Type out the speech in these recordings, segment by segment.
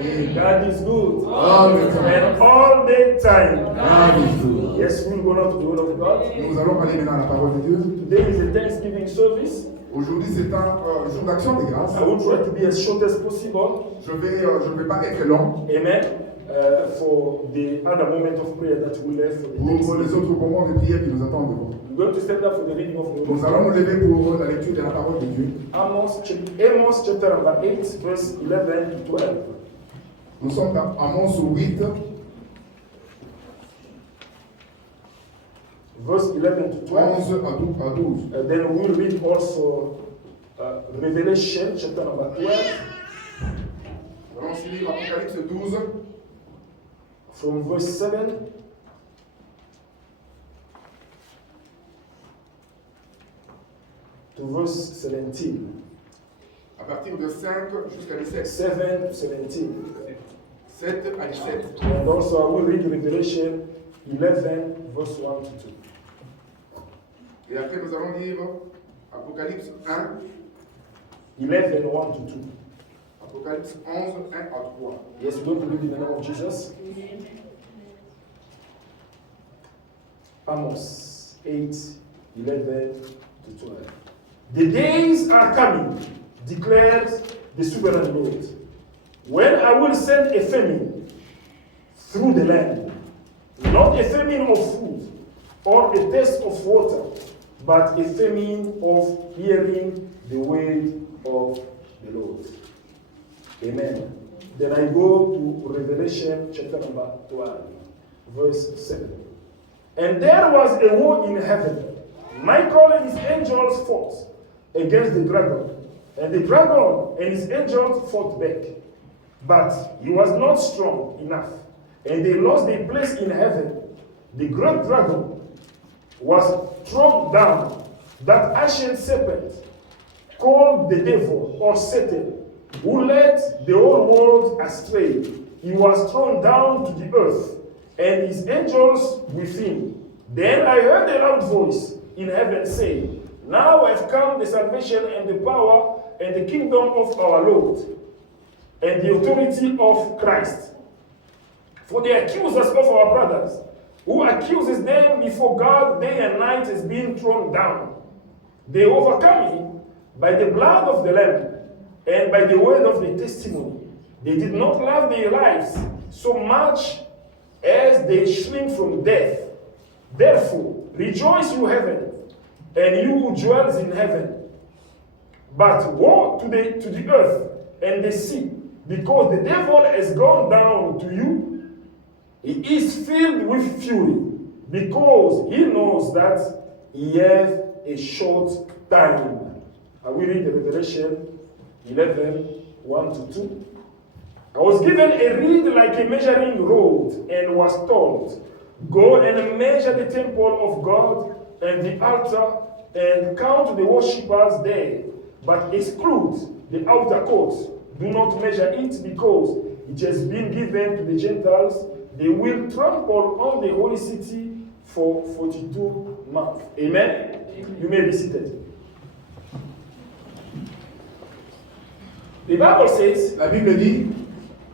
God is good. All the time. And all the time. God is good. Yes, we'll go now to the word of God. Nous allons aller maintenant à la parole de Dieu. Today is a Thanksgiving service. Aujourd'hui, c'est un jour d'action de grâce. I will try to be as short as possible. Je ne vais pas être long. Amen. For the other moment of prayer that we have for the Pour les autres moments de prière qui nous attendent devant. We're going to stand up for the reading of the word. Nous allons nous lever pour la lecture de la parole de Dieu. Amos chapter number 8, verse 11 to 12. Nous sommes dans Amos 8, verse 11 to 12. 11 à 12. Then we'll read also Revelation chapter number 12. Nous allons aussi lire Apocalypse 12, from verse 7 to verse 17. à partir de 5 jusqu'à 17. 7 to 17. 7 à 17. And also I will read Revelation 11, verse 1 to 2. Et après, nous allons lire Apocalypse 1, 11, 1 to 2. Apocalypse 11, 1 à 3. Yes, we're going to read in the name of Jesus. Amos 8, 11 to 12. The days are coming, declares the sovereign Lord, when I will send a famine through the land, not a famine of food or a thirst of water, but a famine of hearing the word of the Lord. Amen. Then I go to Revelation chapter number 12, verse 7. And there was a war in heaven. Michael and his angels fought against the dragon. And the dragon and his angels fought back. But he was not strong enough. And they lost their place in heaven. The great dragon was thrown down. That ancient serpent, called the devil or Satan, who led the whole world astray. He was thrown down to the earth, and his angels with him. Then I heard a loud voice in heaven saying, Now have come the salvation and the power and the kingdom of our Lord, and the authority of Christ. For the accusers of our brothers, who accuses them before God day and night, is being thrown down. They overcome him by the blood of the Lamb and by the word of the testimony. They did not love their lives so much as they shrink from death. Therefore, rejoice, you heaven, and you who dwells in heaven. But woe to the earth and the sea, because the devil has gone down to you. He is filled with fury, because he knows that he has a short time. I will read the Revelation 11, 1 to 2. I was given a reed like a measuring rod, and was told, Go and measure the temple of God and the altar, and count the worshippers there, but exclude the outer courts. Do not measure it, because it has been given to the Gentiles. They will trample on the holy city for 42 months. Amen? You may be seated. The Bible says, La Bible dit,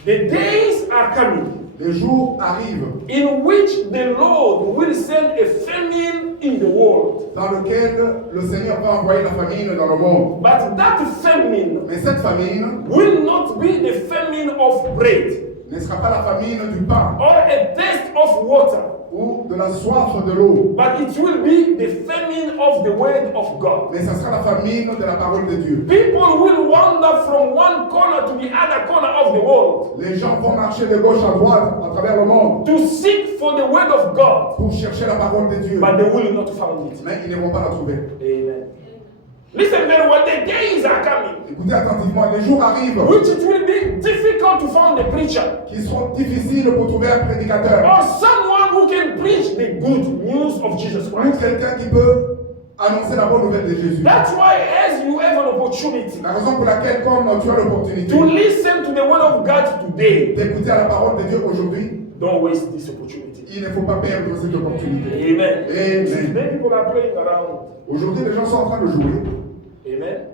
the days are coming, les jours arrivent in which the Lord will send a famine in the world. dans lequel le Seigneur va envoyer la famine dans le monde. But that famine Mais cette famine will not be the famine of bread ne sera pas la famine du pain or a thirst of water, ou de la soif de l'eau, but it will be the famine of the word of God. mais ça sera la famine de la parole de Dieu. People will wander from one corner to the other corner of the world Les gens vont marcher de gauche à droite à travers le monde to seek for the word of God, pour chercher la parole de Dieu, but they will not find it. mais ils ne vont pas la trouver. Amen. Listen very well, the days are coming, Écoutez attentivement, les jours arrivent which it will be difficult to find a preacher qui seront difficiles pour trouver un prédicateur or someone who can preach the good news of Jesus ou Christ. quelqu'un qui peut annoncer la bonne nouvelle de Jésus. That's why, as you have an opportunity La raison pour laquelle, comme tu as l'opportunité to listen to the word of God today, d'écouter à la parole de Dieu aujourd'hui, don't waste this opportunity. il ne faut pas perdre cette opportunité. Amen. Amen. Many people are playing around. Aujourd'hui, les gens sont en train de jouer. Amen.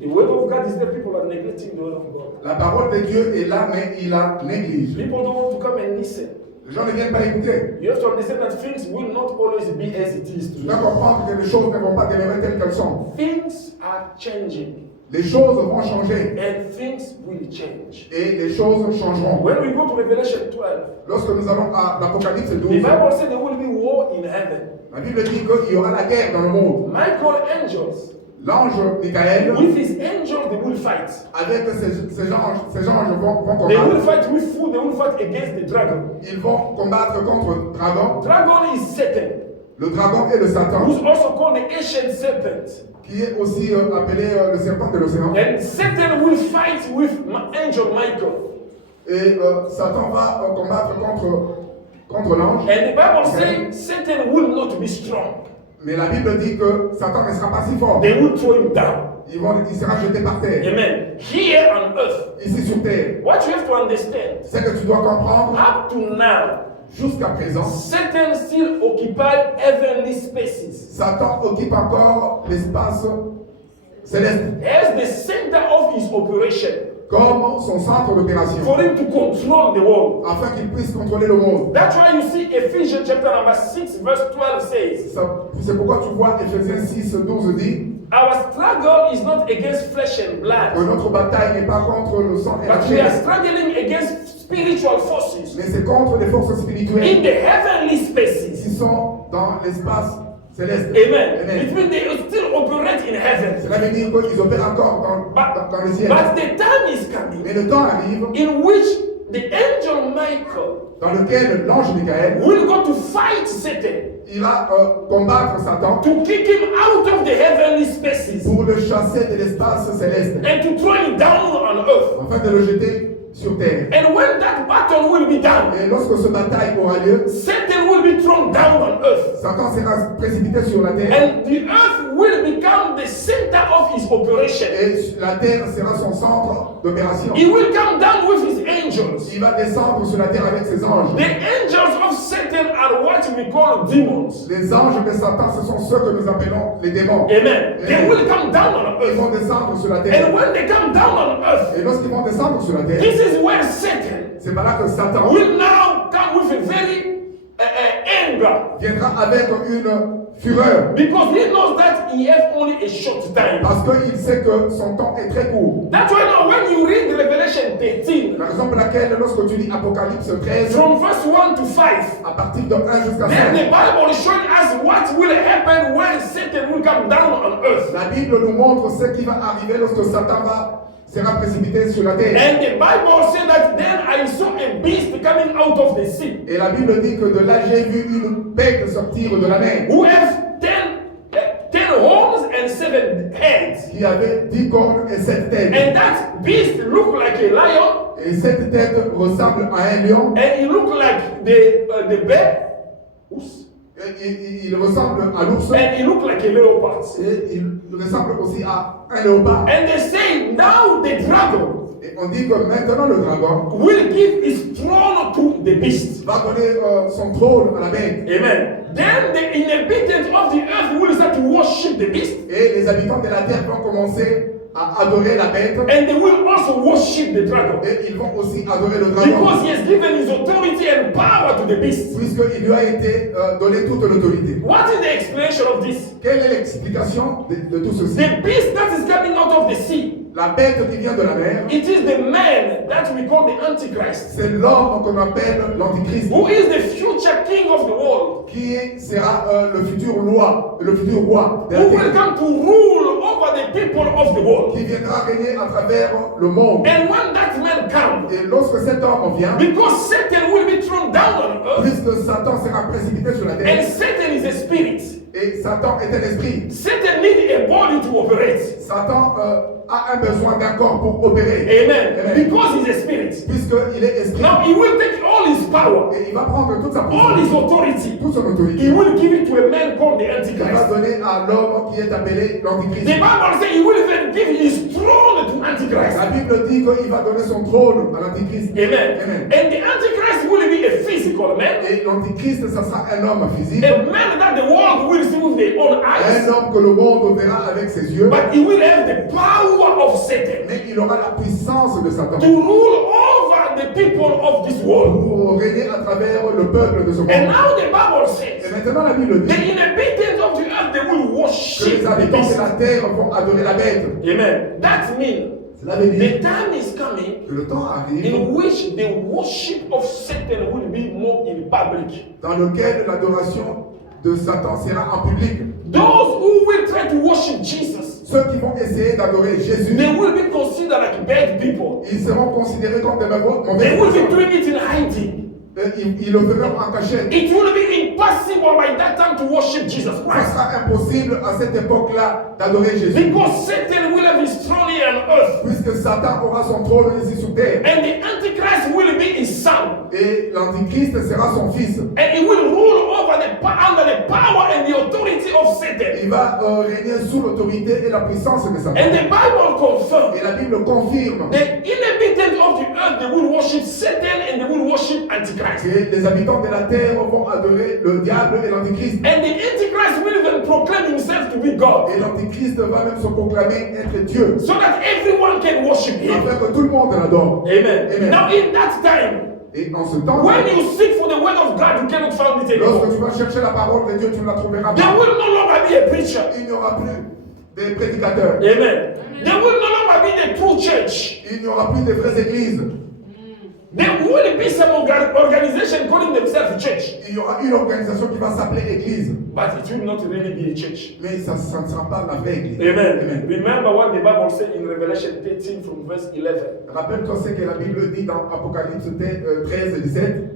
The word of God is there. People are neglecting the word of God. La parole de Dieu est là, mais il la néglige. People don't want to come and listen. Les gens ne viennent pas écouter. You have to understand that things will not always be as it is Tu dois today. comprendre que les choses ne vont pas demeurer telles qu'elles sont. Things are changing. Les choses vont changer And things will change. et les choses changeront. When we go to Revelation 12, Lorsque nous allons à l'Apocalypse the 12, Bible says there will be war in heaven. la Bible dit qu'il y aura la guerre dans le monde. Michael angels, L'ange Michael, with his angels, they will fight. avec ces anges vont They will combattre. fight with food, they will fight against the dragon. Ils vont combattre contre le dragon. Dragon is Satan, Le dragon est le Satan, who's also called the ancient serpent. qui est aussi appelé le serpent de l'océan. And Satan will fight with angel Michael. Et Satan va combattre contre l'ange. And the Bible says Satan will not be strong. Mais la Bible dit que Satan ne sera pas si fort. They will throw him down. Il sera jeté par terre, Amen. Here on earth, ici sur terre. what you have to understand, C'est que tu dois comprendre, up to now, jusqu'à présent, Satan still occupies heavenly spaces Satan occupe encore l'espace céleste as the center of his operation comme son centre d'opération, for him to control the world. afin qu'il puisse contrôler le monde. That's why you see Ephesians chapter number 6 verse 12 says, C'est pourquoi tu vois Ephésiens 6, 12 dit our struggle is not against flesh and que blood, notre bataille n'est pas contre le sang et la but we are chair, struggling against spiritual forces mais c'est contre les forces in spirituelles the heavenly qui spaces. sont dans l'espace céleste. Amen. It Amen. means they still operate in heaven. Cela veut dire qu'ils opèrent encore dans le ciel. But the time is coming Mais le temps arrive in which the angel Michael dans lequel l'ange Michael will go to fight Satan, ira combattre Satan to kick him out of the heavenly spaces pour le chasser de l'espace céleste, and to throw him down on earth. afin de le jeter sur terre. And when that battle will be done, Et lorsque ce bataille aura lieu, Satan will be thrown down on earth. Satan sera précipité sur la terre And the earth will become the center of his operation. et la terre sera son centre d'opération. He will come down with his angels. Il va descendre sur la terre avec ses anges. The angels of Satan are what we call demons. Les anges de Satan, ce sont ceux que nous appelons les démons. Amen. They will come down on Ils earth. vont descendre sur la terre. And when they come down on earth, Et lorsqu'ils vont descendre sur la terre, this is where Satan c'est par là que Satan will now come with a very anger, viendra avec une fureur. because he knows that he has only a short time. Parce qu'il sait que son temps est très court. That's why now when you read Revelation 13, La raison pour laquelle, lorsque tu lis Apocalypse 13, from verse 1 to 5, à partir de 1 jusqu'à then 5, the Bible is showing us what will happen when Satan will come down on earth. la Bible nous montre ce qui va arriver lorsque Satan sera précipité sur la terre. And the Bible said that then I saw a beast coming out of the sea, Et la Bible dit que de là j'ai vu une bête sortir de la mer, who has 10 horns and 7 heads. qui avait 10 cornes et 7 têtes. And that beast looked like a lion, Et cette tête ressemble à un lion, and it looked like the bear, Ours. et il ressemble à l'ours, And it looked like a leopard. et il ressemble aussi à un léopard. And they say now the dragon Et on dit que maintenant le dragon will give his throne to the beast. va donner son trône à la bête. Amen. Then the inhabitants of the earth will start to worship the beast, Et les habitants de la terre vont commencer à adorer la bête. and they will also worship the dragon, Et ils vont aussi adorer le dragon. because he has given his authority and power to the beast. Puisqu'il lui a été donné toute l'autorité. What is the explanation of this? Quelle est l'explication de tout ceci? The beast that is coming out of the sea, La bête qui vient de la mer, it is the man that we call the Antichrist, c'est l'homme qu'on appelle l'Antichrist, who is the future king of the world, qui sera le futur roi de la who will terre, come to rule over the people of the world. qui viendra régner à travers le monde. And when that man comes, Et lorsque cet homme vient, because Satan will be thrown down on earth, puisque Satan sera précipité sur la and terre, Satan is a spirit, et Satan est un esprit, Satan needs a body to operate. Satan a un besoin d'un corps pour opérer. Amen. Amen. Because he's a spirit. Puisqu'il est esprit, Now he will take all his power, et il va prendre toute sa all his puissance, authority. toute son autorité. He will give it to a man called the Il va Antichrist. donner à l'homme qui est appelé The l'Antichrist. Bible says he will even give his throne to Antichrist. La Bible dit qu'il va donner son trône à l'Antichrist. Amen. Amen. And the Antichrist will be a physical man, Et l'Antichrist, ça sera un homme physique, a man that the world will see with their own un eyes, homme que le monde verra avec ses yeux, but he will have the power power of Satan Mais il aura la puissance de Satan to rule over the people of this world. pour régner à travers le peuple de ce monde. And now the Bible Et says maintenant la Bible the dit inhabitants of the earth they will que worship les the habitants beast. de la terre vont adorer la bête. Amen. That means Cela veut the dire time is coming que le temps arrive in which the worship of Satan will be more in public. dans lequel l'adoration de Satan sera en public. Those who will try to worship Jesus, Ceux qui vont essayer d'adorer Jésus, they will be considered like bad people. ils seront considérés comme des mauvais They will be personnes. doing it in hiding. Ils le feront en cachette. It will be impossible by that time to worship Jesus Ce Christ. sera impossible à cette époque-là d'adorer Jésus. Because Satan will have his throne here on earth. Puisque Satan aura son trône ici sur terre. And the Antichrist will be his son. Et l'Antichrist sera son fils. And he will rule over under the power and the authority of Satan. Il va régner sous l'autorité et la puissance de Satan. And the Bible confirms Et la Bible confirme the inhabitants of the earth, they will worship Satan and they will worship Antichrist. que les habitants de la terre vont adorer le diable et l'Antichrist. And the Antichrist will even proclaim himself to be God. Et l'Antichrist va même se proclamer être Dieu. So that everyone can worship him. Afin que tout le monde l'adore. Amen. Amen. Now in that time, Et en ce temps, when you seek for the word of God, you cannot find it anymore. lorsque tu vas chercher la parole de Dieu, tu ne la trouveras There pas. will no longer be a preacher. Il n'y aura plus des prédicateurs. Amen. There will no longer be the true church. Il n'y aura plus de vraies églises. There will be some organization calling themselves church, Il y aura une organisation qui va s'appeler église. but it will not really be a church. Mais ça ne sera pas la vraie église. Amen. Remember what the Bible said in Revelation 13 from verse 11. Rappelle-toi ce que la Bible dit dans Apocalypse 13, 17,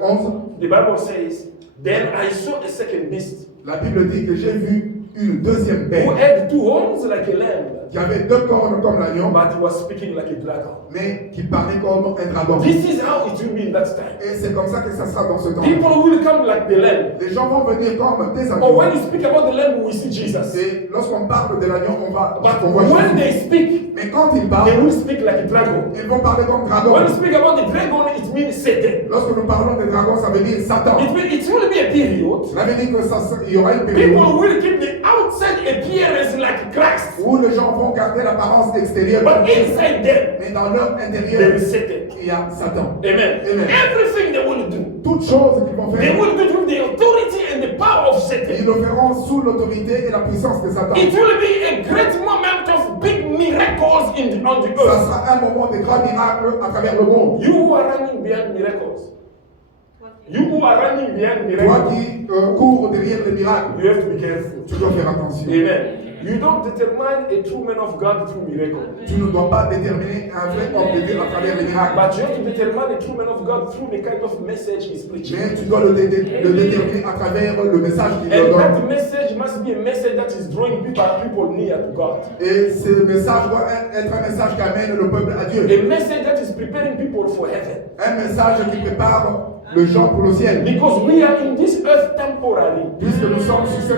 11. The Bible says, then I saw a second beast La Bible dit que j'ai vu une deuxième who bête had two horns like a lamb, qui avait deux cornes comme l'agneau, but he was speaking like a dragon. mais qui parlait comme un dragon. This is how it will be in that time. Et c'est comme ça que ça sera dans ce temps. People will come like the lamb. Les gens vont venir comme des Or agneaux. when you speak about the lamb, we see Jesus. Et lorsqu'on parle de l'agneau, on voit But when Jésus. they speak, Mais quand ils they parlent, will speak like a dragon. ils vont parler comme dragon. When you speak about the dragon, it means Satan. Lorsque nous parlons de dragon, ça veut dire Satan. It will be a period. Cela veut dire que il y aura une période People will keep the outside appearance like Christ, où les gens vont garder l'apparence extérieure. but inside them Mais dans leur there intérieur, is Satan. il y a Satan. Amen. Amen. Everything they will do, Toutes choses qu'ils vont they faire, will do it with the authority and the power of ils Satan. le feront sous l'autorité et la puissance de Satan. It will be a great moment of big miracles on the Ça earth. sera un moment de grands miracles à travers le monde. You who are running behind miracles, you who are running behind Toi miracles, qui cours derrière les miracles, you have to be careful. tu dois faire attention. Amen. You don't determine a true man of God through miracle, Tu ne dois pas déterminer un vrai homme de Dieu à travers les miracles. but you have to determine a true man of God through the kind of message he's preaching. Mais tu dois le déterminer à travers le message qu'il And that donne. message must be a message that is drawing people near to God. Et ce message doit être un message qui amène le peuple à Dieu. A message that is preparing people for heaven. Un message qui prépare le gens pour le ciel. Because we are in this earth temporarily. Puisque nous sommes sur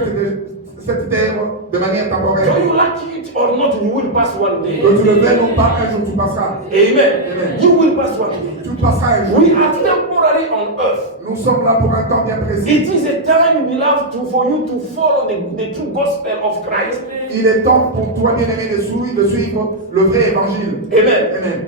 cette terre de manière So temporaire. you like it or not, you will pass one day. Que tu le veuilles ou pas, un jour tu passeras. Amen. Amen. You will pass one day. Tu passeras un jour. We are temporary on earth. Nous sommes là pour un temps bien précis. It is a time, beloved, for you to follow the true gospel of Christ. Il est temps pour toi, bien-aimé, de suivre le vrai évangile. Amen. Amen.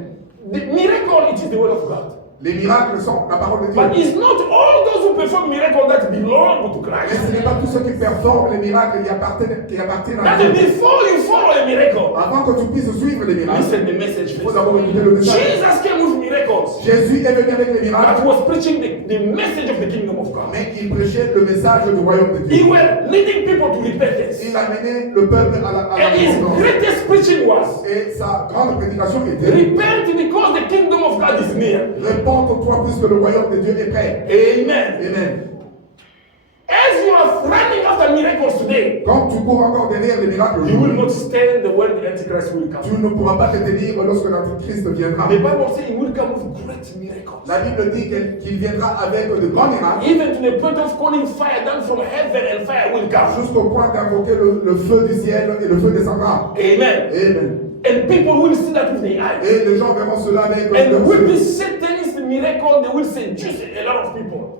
The miracle, it is the word of God. Les miracles sont la parole de But Dieu. it's not all those who perform miracles that belong to Mais Christ. ce n'est pas tous ceux qui performent les miracles qui appartiennent à That is Dieu. before you follow a miracle. Avant que tu puisses suivre les miracles, Listen the message il faut first. d'abord écouter le message. Jesus came with miracles. Jésus est venu avec les But miracles, was preaching the message of the kingdom of God. mais il prêchait le message du royaume de He Dieu. was leading people to repentance. Il a mené le peuple à la And his repentance. greatest preaching was, Et sa grande prédication était: repent because the kingdom of God is near. Réponds-toi puisque le royaume de Dieu est prêt. Amen. Amen. As you are running after miracles today, Quand tu cours encore derrière les miracles, you will not stand when the Antichrist will tu come. ne pourras pas te tenir lorsque l'Antichrist viendra. The Bible says he will come with great miracles. La Bible dit qu'il viendra avec de grands miracles, Even to the point of calling fire down from heaven and fire will come. jusqu'au point d'invoquer le feu du ciel et le feu descendra. Amen. Amen. And people will see that with their eyes. Et les gens verront cela avec And leurs with yeux. this Satanist miracle, they will seduce a lot of people.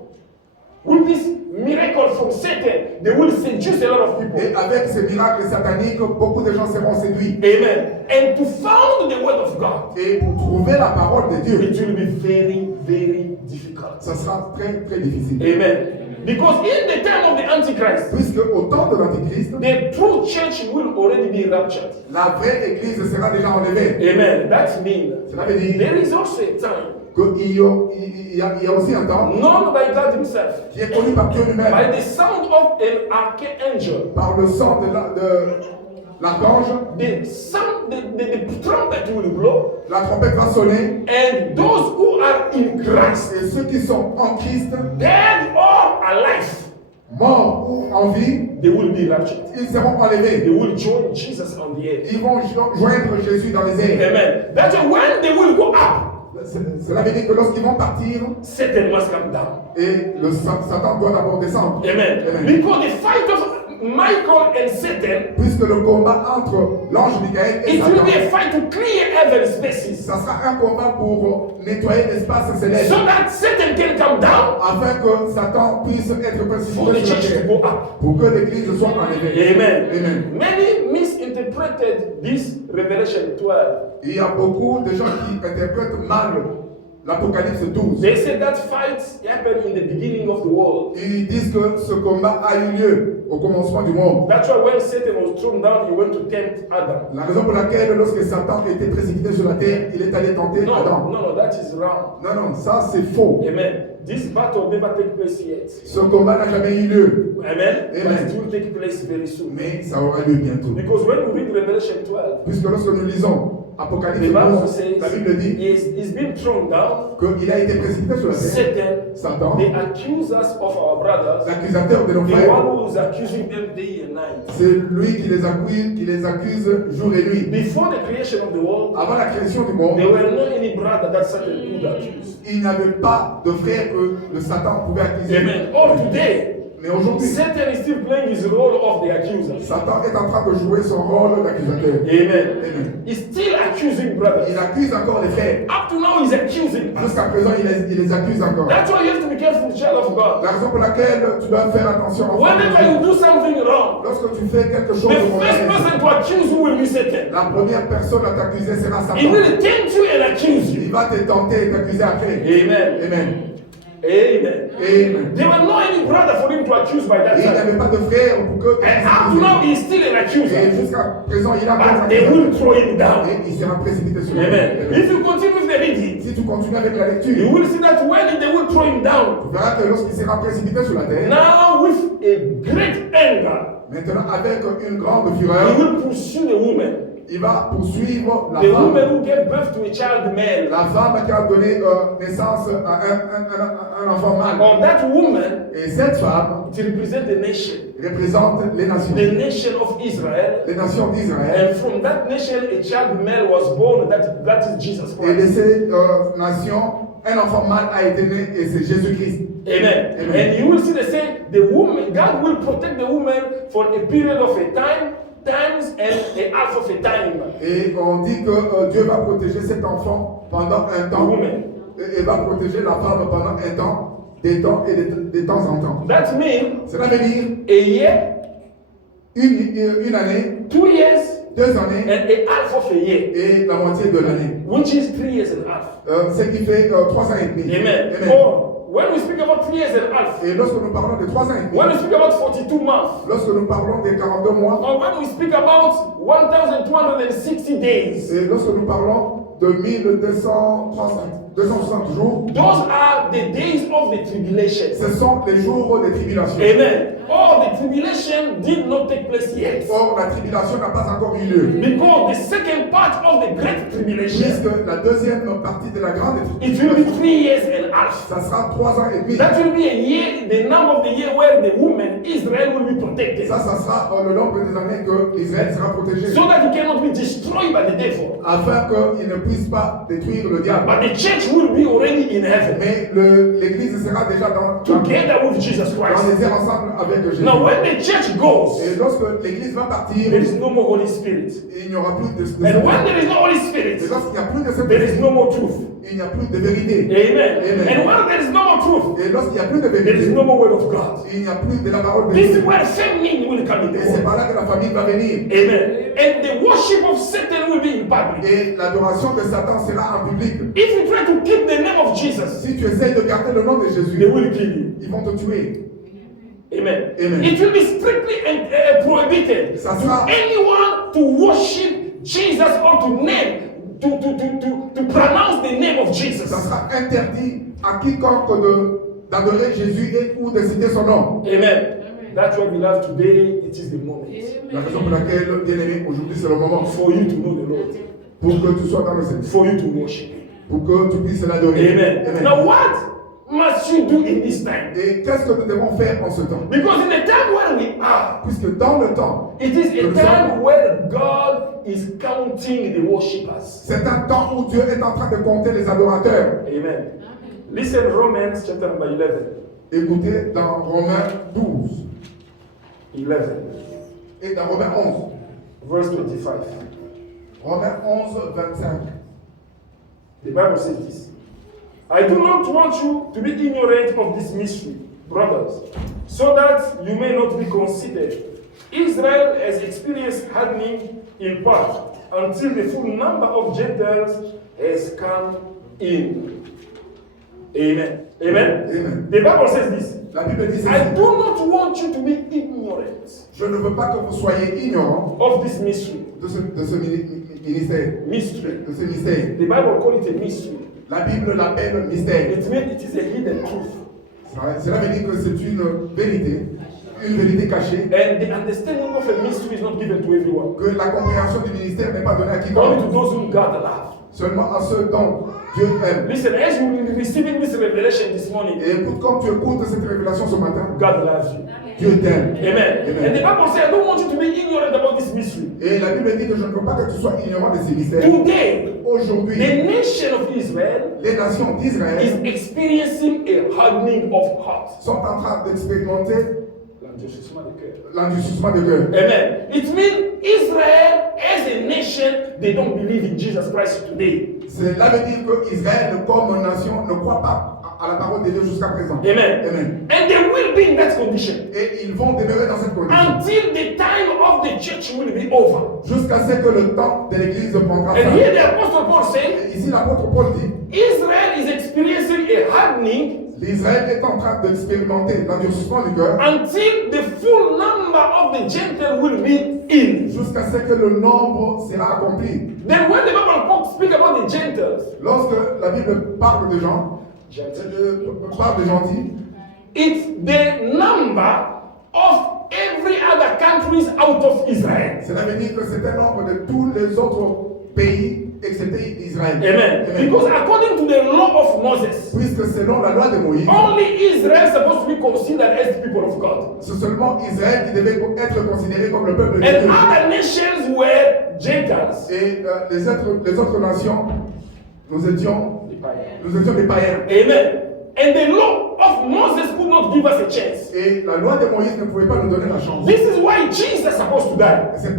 with this miracle from Satan, they will seduce a lot of people. Et avec ces miracles sataniques, beaucoup de gens seront séduits. Amen. And to found the word of God, Et pour trouver la parole de Dieu, it will be very, very difficult. ça sera très très difficile. Amen. Because in the time of the Antichrist, Puisque au temps de l'Antichrist, the true church will already be raptured. la vraie église sera déjà enlevée. Amen. That means Cela veut dire there is also a time qu'il y a aussi un temps known by God Himself, qui est connu par Dieu lui-même, by the sound of an archangel. par le son de l'archange, The trumpet will blow, la trompette va sonner, and those who are in Christ, et ceux qui sont en Christ, dead or alive, morts ou en vie, they will be raptured. ils seront enlevés. They will join Jesus on the air. Ils vont joindre Jésus dans les airs. Amen. That's why when they will go up, Cela veut dire que lorsqu'ils vont partir, Satan must come down. et le Satan doit d'abord descendre. Amen. Amen. Because the fight of Michael and Satan, Puisque le combat entre l'ange Michael et it will be Satan, a fight to clear heaven spaces, ça sera un combat pour nettoyer l'espace céleste, so that Satan can come down afin que Satan puisse être for précipité the sur la church to terre, go up. pour que l'église soit enlevée. Amen. Amen. Many misinterpreted this Revelation 12. Il y a beaucoup de gens qui interprètent mal l'Apocalypse 12. They say that fight happened in the beginning of the world. Ils disent que ce combat a eu lieu au commencement du monde. That's why when Satan was thrown down, he went to tempt Adam. La raison pour laquelle, lorsque Satan a été précipité sur la terre, il est allé tenter No, Adam. no, that is wrong. Non, non, ça c'est faux. Amen. This battle never take place yet. Ce combat n'a jamais eu lieu, Amen. Amen. But it will take place very soon. mais ça aura lieu bientôt. Because when you read Revelation 12, Puisque lorsque nous lisons the Apocalypse Bible 12, says la Bible dit he's been thrown down. qu'il a été précipité sur la terre. Satan, Satan, the accusers of our brothers, l'accusateur de nos the frères, one who is accusing them day and night. c'est lui qui les accuse jour et nuit. Before the creation of the world, Avant la création du monde, there were not any brother that Satan could accuse. il n'y avait pas de frère que le Satan pouvait accuser. Amen. Or today, Mais aujourd'hui, Satan is still playing his role of the accuser. Satan est en train de jouer son rôle d'accusateur. Amen. Amen. He's still accusing brothers. Il accuse encore les frères. Up to now, he's accusing us. Jusqu'à présent, il les accuse encore. That's why you have to be careful, child of God. La raison pour laquelle tu dois faire attention enfant de Whenever Dieu. you do something wrong, Lorsque tu fais quelque chose the de first mauvais, person to accuse you will be Satan. la première personne à t'accuser sera He Satan. will tempt you and accuse Il you. va te tenter et t'accuser après. Amen. Amen. Amen. Amen. There were no any brother for him to accuse by that Et il n'y time. avait pas de frère pour que. And up to now, he's still an Et accuser. jusqu'à présent, il a But encore they will throw him down. et il sera précipité sur lui. Amen. Amen. If you continue with the reading, Si tu continues avec la you lecture, will see that when they will throw him down, tu verras que lorsqu'il sera précipité sur la terre, now with a great anger, maintenant avec une grande he fureur, will pursue the woman. il va poursuivre la The femme. woman who gave birth to a child male. La femme qui a donné naissance à un enfant mâle. Or that woman, Et cette femme it represents the nation. représente les nations. The nation of Israel. Les nations d'Israël. And from that nation, a child male was born. That is Jesus Et de Christ. ces nations, un enfant mâle a été né et c'est Jésus-Christ. Amen. Amen. And you will see the same. The woman, God will protect the woman for a period of a times and a half of a time. Et on dit que Dieu va protéger cet enfant pendant un temps. Woman. Et va protéger la femme pendant un temps, des temps et de temps en temps. That means Cela veut dire a year, une année, 2 years, 2 années and a half of a year, et la moitié de l'année. which is 3 years and a half. Ce qui fait 3 ans et demi. Amen. Amen. Or, when we speak about 3 years and a half, Et lorsque nous parlons de 3 ans et demi, when we speak about 42 months, lorsque nous parlons des 42 mois, or when we speak about 1,260 days, et lorsque nous parlons de 260 jours, those are the days of the tribulation. ce sont les jours des tribulations. Amen. Oh, the tribulation did not take place yet. Or, la tribulation n'a pas encore eu lieu. Because the second part of the great tribulation, Puisque la deuxième partie de la grande it will be tribulation, 3 years and a half. ça sera 3 ans et demi. That will be a year, the number of the year where the woman, Israel, will be protected. Ça sera le nombre des années que Israël sera protégé. So that he cannot be destroyed by the devil. Afin qu'il ne puisse pas détruire le diable. But the church will be already in heaven. Mais l'église sera déjà dans Together with Jesus les Christ. airs ensemble avec Jésus. Now, when the church goes, Et lorsque l'église va partir, there is no more Holy Spirit. il n'y aura plus de And when there is no Holy Spirit, Et lorsqu'il n'y a plus de there is cette no more truth. il n'y a plus de vérité. Amen. Amen. And when there is no more truth, Et lorsqu'il n'y a plus de there is vérité, no more word of God. il n'y a plus de la parole de This is Dieu. where famine will come in the Et c'est world. par là que la famille va venir. Amen. And the worship of Satan will be in public. Et l'adoration de Satan sera en public. If you try to keep the name of Jesus, Si tu essayes de garder le nom de they Jésus, will kill you. ils vont te tuer. Amen. Amen. It will be strictly prohibited Ça to sera- anyone to worship Jesus or to name, to pronounce the name of Jesus. Ça sera interdit à quiconque d'adorer Jésus et ou de citer son nom. Amen. That's why we love today. It is the moment La raison pour laquelle, bien aimé, aujourd'hui c'est le moment for you to know the Lord, pour que tu sois dans le Seigneur, for you to worship Him. pour que tu puisses l'adorer. Amen. Now, what must you do in this time? Et qu'est-ce que nous devons faire en ce temps? Because in the time where we are, Puisque dans le temps, it is que a nous time sommes, where God is counting the worshippers. c'est un temps où Dieu est en train de compter les adorateurs. Amen. Listen, Romans chapter number 11. Écoutez dans Romains 12 11, et dans Romains 11. verse 25. Romains 11, 25. The Bible says this. I do not want you to be ignorant of this mystery, brothers, so that you may not be conceited. Israel has experienced hardening in part until the full number of Gentiles has come in. Amen. Amen. Amen. The Bible says this. La Bible dit I ceci. do not want you to be ignorant Je ne veux pas que vous soyez ignorants of this mystery. de ce ministère. Mystery. De ce mystère. The Bible calls it a mystery. La Bible l'appelle mystère. It means it is a hidden truth. Cela veut dire que c'est une vérité cachée, And the understanding of a mystery is not given to everyone. que la compréhension du ministère n'est pas donnée à Only quiconque, to those whom God loves. seulement à ceux dont Dieu aime. Listen, as you will be receiving this revelation this morning, Et écoute, comme tu écoutes cette révélation ce matin, God loves you. Dieu t'aime. Amen. Amen. And the Bible says, I don't want you to be ignorant about this mystery. Et la Bible dit que je ne veux pas que tu sois ignorant de ces mystères. Today, Aujourd'hui, the nation of Israel les nations is d'Israël experiencing a hardening of heart. sont en train d'expérimenter L'endurcissement de cœur. l'endurcissement de cœur. Amen. It means Israel as a nation, they don't believe in Jesus Christ today. Cela veut dire que Israël, comme nation, ne croit pas à la parole de Dieu jusqu'à présent. Amen. Amen. And they will be in that condition Et ils vont demeurer dans cette condition until the time of the church will be over. jusqu'à ce que le temps de l'Église prendra fin. And here the Apostle Paul said, Et ici, l'apôtre Paul dit, Israel is experiencing a hardening l'Israël est en train d'expérimenter l'endurcissement du cœur until the full number of the Gentiles will be in. jusqu'à ce que le nombre sera accompli. Then when the Bible speaks about the Gentiles, Lorsque la Bible parle de gens, parle de gentils, it's the number of every other countries out of Israel. cela veut dire que c'est un nombre de tous les autres pays excepté Israël. Amen. Because according to the law of Moses, Puisque selon la loi de Moïse, only Israel is supposed to be considered as the people of God. c'est seulement Israël qui devait être considéré comme le peuple de And Dieu. other nations were Gentiles. Et les autres nations, nous étions des païens. Amen. And the law of Moses could not give us a chance. Et la loi de Moïse ne pouvait pas nous donner la chance. This is why Jesus is supposed to die. C'est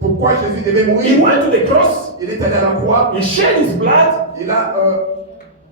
pourquoi Jésus devait He mourir. went to the cross, Il est allé à la croix, he shed his blood, il a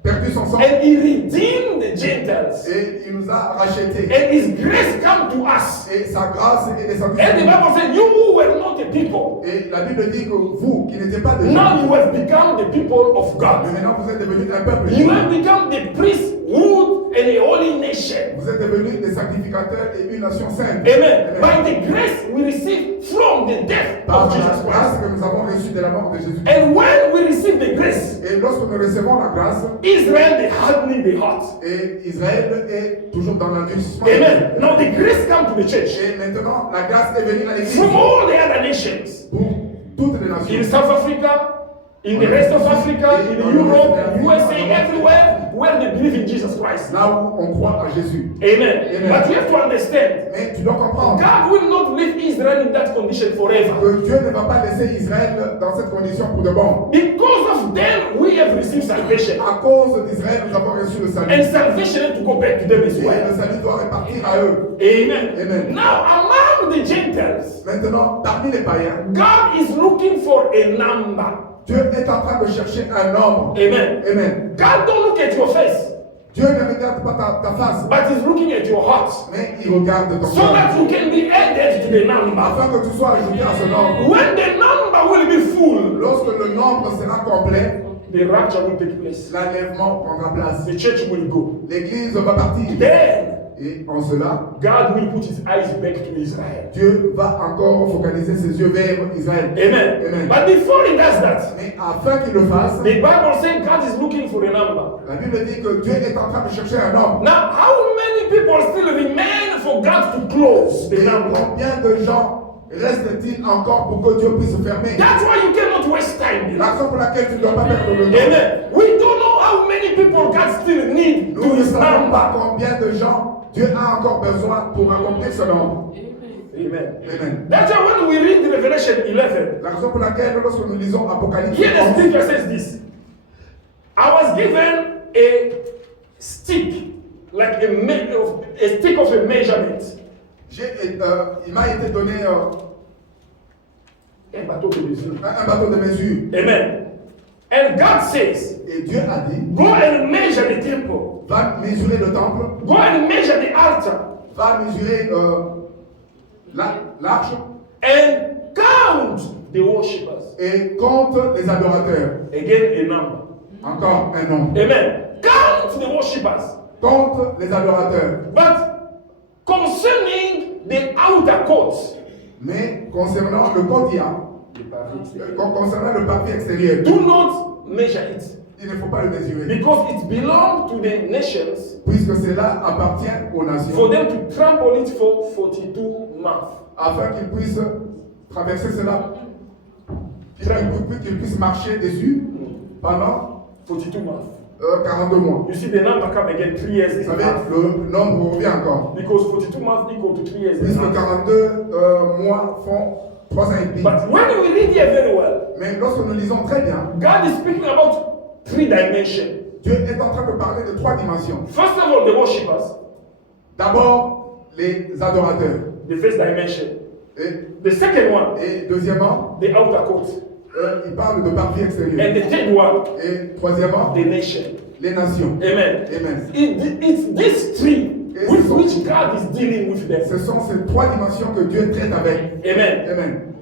perdu son sang and he redeemed the Gentiles. et il nous a rachetés. And his grace came to us. Et sa grâce est descendue And the sur nous. Bible said, you who were not a people, Et la Bible dit que vous, qui n'étiez pas des now gens, you have become the people of mais God. maintenant vous êtes devenus un peuple You juif. have become the priesthood and a holy nation. Vous êtes devenus des sacrificateurs et une nation sainte. Amen. By the grace we receive from the death Par of la Jesus grâce Christ. que nous avons reçue de la mort de Jésus. And when we receive the grace, Et lorsque nous recevons la grâce, Israel, they hardening the heart. et Israël est toujours dans l'endurcissement. Amen. Now the grace come to the church Et maintenant, la grâce est venue à l'église from all the other nations. pour toutes les In nations. South Africa, in the rest of Africa, in Europe, USA, everywhere, where they believe in Jesus Christ. là où on croit en Jésus. Amen. Amen. But you have to understand, Mais tu dois comprendre God will not leave Israel in that condition forever. que Dieu ne va pas laisser Israël dans cette condition pour de bon. Because of them, we have received salvation. À cause d'Israël, nous avons reçu le salut. And salvation has to go back to them as Et well. le salut doit répartir à eux. Amen. Amen. Now, among the Gentiles, Maintenant, parmi les païens, God is looking for a number. Dieu est en train de chercher un nombre. Amen. Amen. God don't look at your face, Dieu ne regarde pas ta face, but He's looking at your heart, mais il regarde ton so cœur. that you can be added to the number. Afin que tu sois ajouté à ce nombre. When the number will be full, Lorsque le nombre sera complet, the rapture will take place. l'enlèvement prendra place. The church will go. L'église va partir. Then, Et en cela, God will put His eyes back to Israel. Dieu va encore focaliser ses yeux vers Israël. Amen. Amen. But before He does that, Mais afin qu'il le fasse, the Bible says God is looking for a number. la Bible dit que Dieu est en train de chercher un nombre. Now, how many people still remain for God to close the Et number? combien de gens reste-t-il encore pour que Dieu puisse fermer? That's why you cannot waste time. La raison pour laquelle tu ne dois pas perdre le temps. Amen. We don't know how many people God still need Nous to ne His savons pas number. combien de gens Dieu a encore besoin pour accomplir ce nombre. Amen. Amen. That's why when we read Revelation 11, La raison pour laquelle lorsque nous lisons Apocalypse here the 11, speaker says this. I was given a stick, like a stick of a measurement. il m'a été donné Un bateau de mesure. un bateau de mesure. Amen. And God says, Et Dieu a dit, go and measure the temple. va mesurer le temple, Go and measure the altar. va mesurer l'arche And count the worshippers. et compte les adorateurs. Again, a number. Encore un nombre. Amen. Count the worshippers. Compte les adorateurs. But concerning the outer courts, Mais concernant le courtier, concernant le papier extérieur, do not measure it, il ne faut pas le mesurer. because it belongs to the nations Puisque cela appartient aux for nations, them to trample it for 42 months. afin qu'ils puissent traverser cela, qu'ils puissent marcher dessus pendant 42 months. 42 mois. You see, the number come again 3 years Vous is savez, half. le nombre revient encore. Because 42 months equal to 3 years is Puisque half. 42 mois font 3 ans et demi. But when we read here very well, Mais lorsque nous lisons très bien, God is speaking about 3 dimensions. Dieu est en train de parler de 3 dimensions. First of all, the worshippers, D'abord, les adorateurs. the first dimension. Et, The second one, et deuxièmement, the outer court. il parle de papier extérieur. And the third one, Et troisièmement, the nation. les nations. Amen. Amen. It's these 3 with which God is dealing with them. Ce sont ces 3 dimensions que Dieu traite avec. Amen. Amen.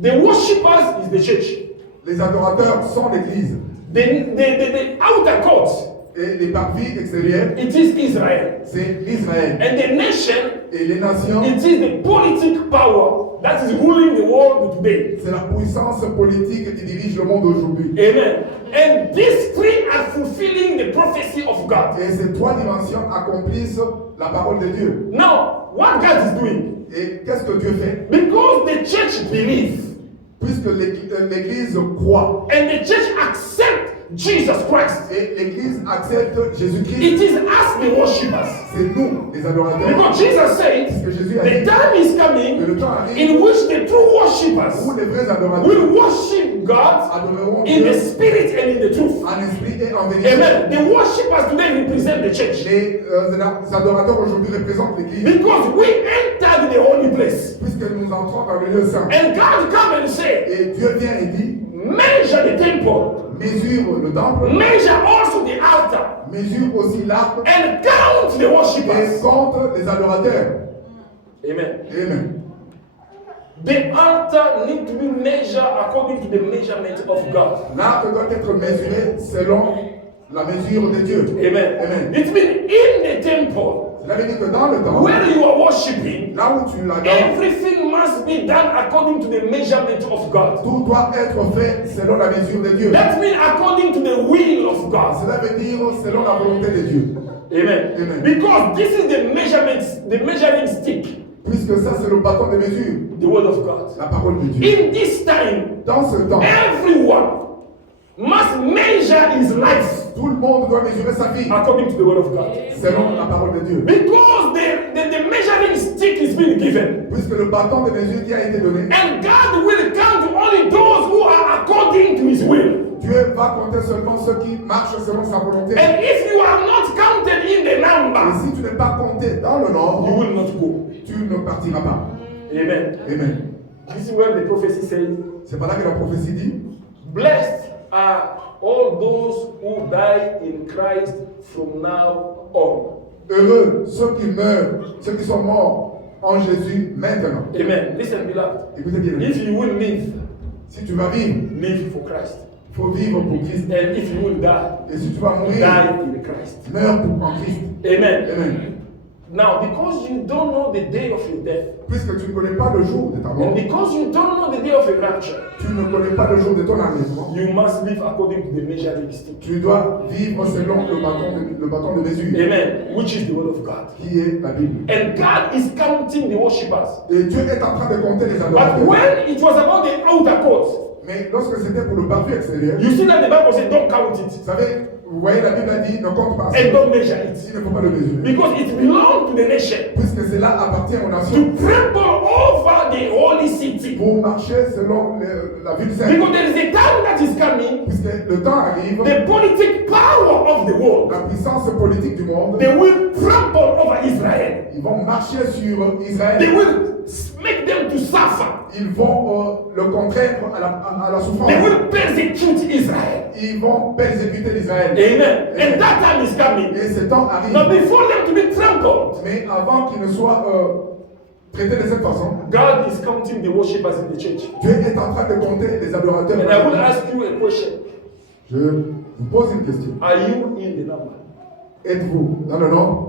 The worshippers is the church. Les adorateurs sont l'Église. The outer court, Et les parvis extérieurs, it is Israel. c'est l'Israël. And the nation, Et les nations, it is the politic power that is ruling the world today. c'est la puissance politique qui dirige le monde aujourd'hui. Amen. And these 3 are fulfilling the prophecy of God. Et ces 3 dimensions accomplissent la parole de Dieu. Now, what God is doing, Et qu'est-ce que Dieu fait? because the church believes Puisque l'Église croit and the church accepts Jesus Christ, et l'Église accepte it Jésus-Christ, is us the worshippers. c'est nous les adorateurs. Because Jesus says, Puisque Jésus a the dit time is que coming le temps arrive in which the true worshippers où les vrais adorateurs will worship God adoreront in the Dieu spirit and in the truth. en esprit et en vérité. Amen. The worshippers today represent the church. Les adorateurs aujourd'hui représentent l'Église Because we entered the holy place. puisque nous entrons dans le lieu saint. And God come and say, Et Dieu vient et dit, measure the temple, mesure le temple, measure also the altar, mesure aussi l'arc and count the et worshippers. compte les adorateurs. Amen. Amen. The altar need to be measured according to the measurement of God. L'arc doit être mesuré selon la mesure de Dieu. Amen. Amen. It means in the temple, Cela veut dire que dans le temple, where you are worshiping, là où tu l'adores, everything must be done according to the measurement of God. tout doit être fait selon la mesure de Dieu. That means according to the will of God. Cela veut dire selon la volonté de Dieu. Amen. Amen. Because this is the measurement, the measuring stick, Puisque ça, c'est le bâton de mesure, the word of God. la parole de Dieu. In this time, Dans ce temps, everyone must measure his life Tout le monde doit mesurer sa vie according to the word of God. selon la parole de Dieu. Because the measuring stick is being given. Puisque le bâton de mesure qui a été donné, And God will count only those who are according to his will. Dieu va compter seulement ceux qui marchent selon sa volonté. And if you are not counted in the Et number, si tu n'es pas compté dans le you nombre, will not go. tu ne partiras pas. Amen. Amen. This is where the prophecy says, C'est pas là que la prophétie dit, blessed are all those who die in Christ from now on. heureux ceux qui meurent, ceux qui sont morts en Jésus maintenant. Amen. Listen, beloved. Écoutez bien, If you will live, si tu vas vivre, live for Christ. il faut vivre pour Christ. And if you will die, Et si tu vas mourir, die in Christ. meurs en Christ. Amen. Amen. Now, because you don't know the day of your death, Puisque tu ne connais pas le jour de ta mort, and because you don't know the day of your rapture, tu ne connais pas le jour de ton enlèvement, you must live according to the measuring stick. tu dois vivre selon le bâton de mesure, Amen. Which is the word of God. qui est la Bible. And God is counting the worshippers. Et Dieu est en train de compter les But adorateurs. when it was about the outer court, Mais lorsque c'était pour le parvis extérieur, you see that the Bible said, don't count it vous savez, vous voyez, la Bible a dit, ne compte pas ça. and don't measure Il it. ne faut pas le mesurer. Because it belongs to the nation Puisque cela appartient aux to nations trample over the holy city. pour marcher selon la ville sainte. Because there is a time that is coming, Puisque le temps arrive, the politic power of the world, la puissance politique du monde, they will trample over Israel. ils vont marcher sur Israël. They will make them to suffer. Ils vont le contraire à la souffrance. They will persecute Israel. Ils vont persécuter l'Israël. Amen. And that time is coming. Et ce temps arrive. Now before them to be trampled, Mais avant qu'ils ne soient traités de cette façon, God is counting the worshippers in the church. Dieu est en train de compter les adorateurs. And I will ask you a question. Je vous pose une question. Are you in the number? Êtes-vous dans le nom?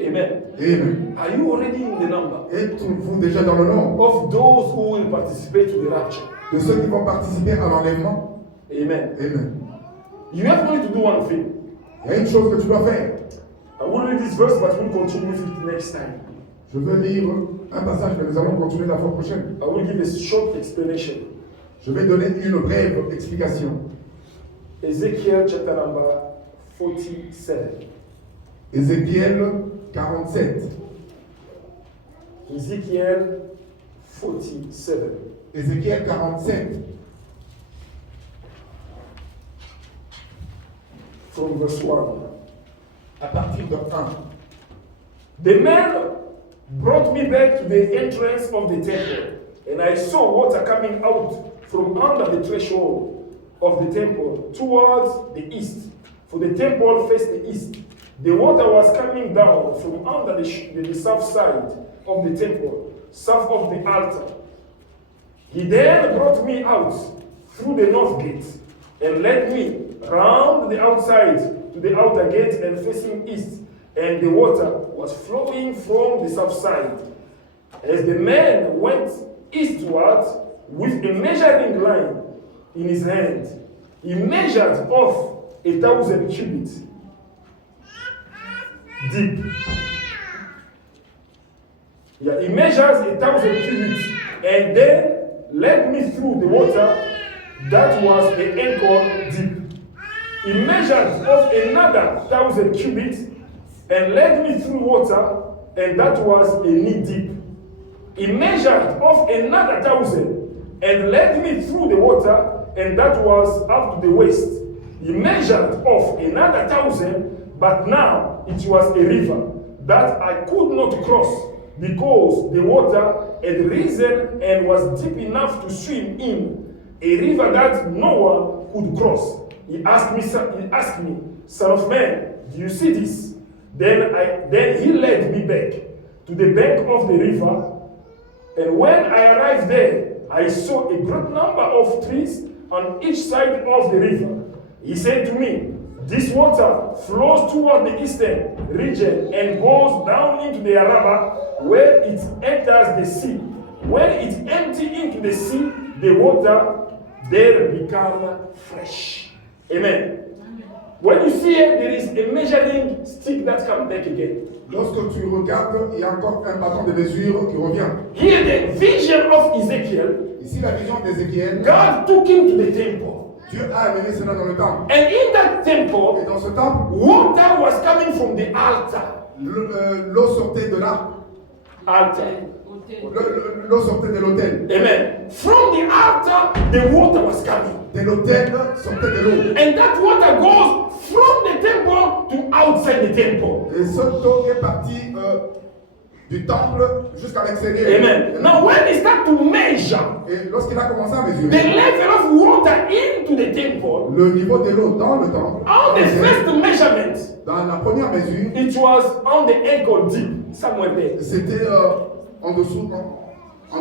Amen. Amen. Are you already in the number Êtes-vous déjà dans le nom of those who will participate to the rapture? de ceux qui vont participer à l'enlèvement? Amen. Amen. You have only to do one thing. Il y a une chose que tu dois faire. I will read this verse, but we'll continue with it next time. Je veux lire un passage, mais nous allons continuer la fois prochaine. I will give a short explanation. Je vais donner une brève explication. Ezekiel chapter number 47. Ézéchiel 47. Ezekiel 47. Ézéchiel 47. From verse 1. À partir de 1. The man brought me back to the entrance of the temple, and I saw water coming out from under the threshold of the temple towards the east. For the temple faced the east. The water was coming down from under the south side of the temple, south of the altar. He then brought me out through the north gate and led me round the outside to the outer gate and facing east, and the water was flowing from the south side. As the man went eastward with a measuring line in his hand, he measured off 1,000 cubits deep. Yeah, he measures 1,000 cubits and then led me through the water that was an ankle deep. He measured off another 1,000 cubits and led me through water, and that was a knee deep. He measured off another 1,000 and led me through the water, and that was up to the waist. He measured off another 1,000, but now it was a river that I could not cross because the water had risen and was deep enough to swim in, a river that no one could cross. He asked me, Son of man, do you see this? Then he led me back to the bank of the river, and when I arrived there, I saw a great number of trees on each side of the river. He said to me, this water flows toward the eastern region and goes down into the Araba, where it enters the sea. When it empties into the sea, the water there becomes fresh. Amen. When you see it, there is a measuring stick that comes back again. Lorsque tu regardes, il y a encore un bâton de mesure qui revient. Here, the vision of Ezekiel, Ici, la vision d'Ézéchiel, God took him to the temple. Dieu a amené cela dans le temple. And in that temple, temple, Et dans ce temple, water was coming from the altar. l'eau sortait de là. Altar. L'eau sortait de l'autel. Amen. From the altar, the water was coming. De l'autel sortait de l'eau. And that water goes from the temple to outside the temple. Et cette eau est partie du temple jusqu'à l'extérieur. Amen. Now when he start to measure Et lorsqu'il a commencé à the mesurer level of water into the temple, le niveau de l'eau dans le temple, on the first measurement, dans la première mesure, it was on the ankle deep, somewhere there. c'était en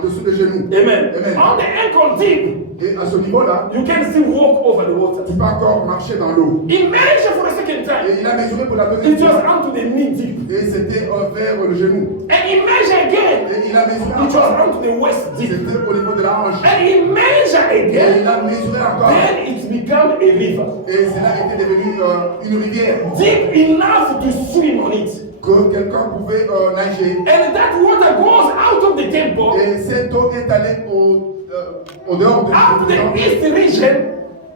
dessous des genoux. Amen. Amen. On the ankle deep, Et à ce niveau-là, you can still walk over the water. tu peux encore marcher dans l'eau. He measured for the second Et time. il a mesuré pour la deuxième It was fois. onto the knee deep. Et c'était vers le genou. And he measured again. Et il a mesuré It was encore. onto the waist deep. C'était au niveau de la hanche. And he measured Et il again. a mesuré encore. Then it became a river. Et cela était devenu une rivière. Deep enough to swim on it. Que quelqu'un pouvait nager. And that water goes out of the temple, Et cette eau est allée au dehors out to du the temple. east region,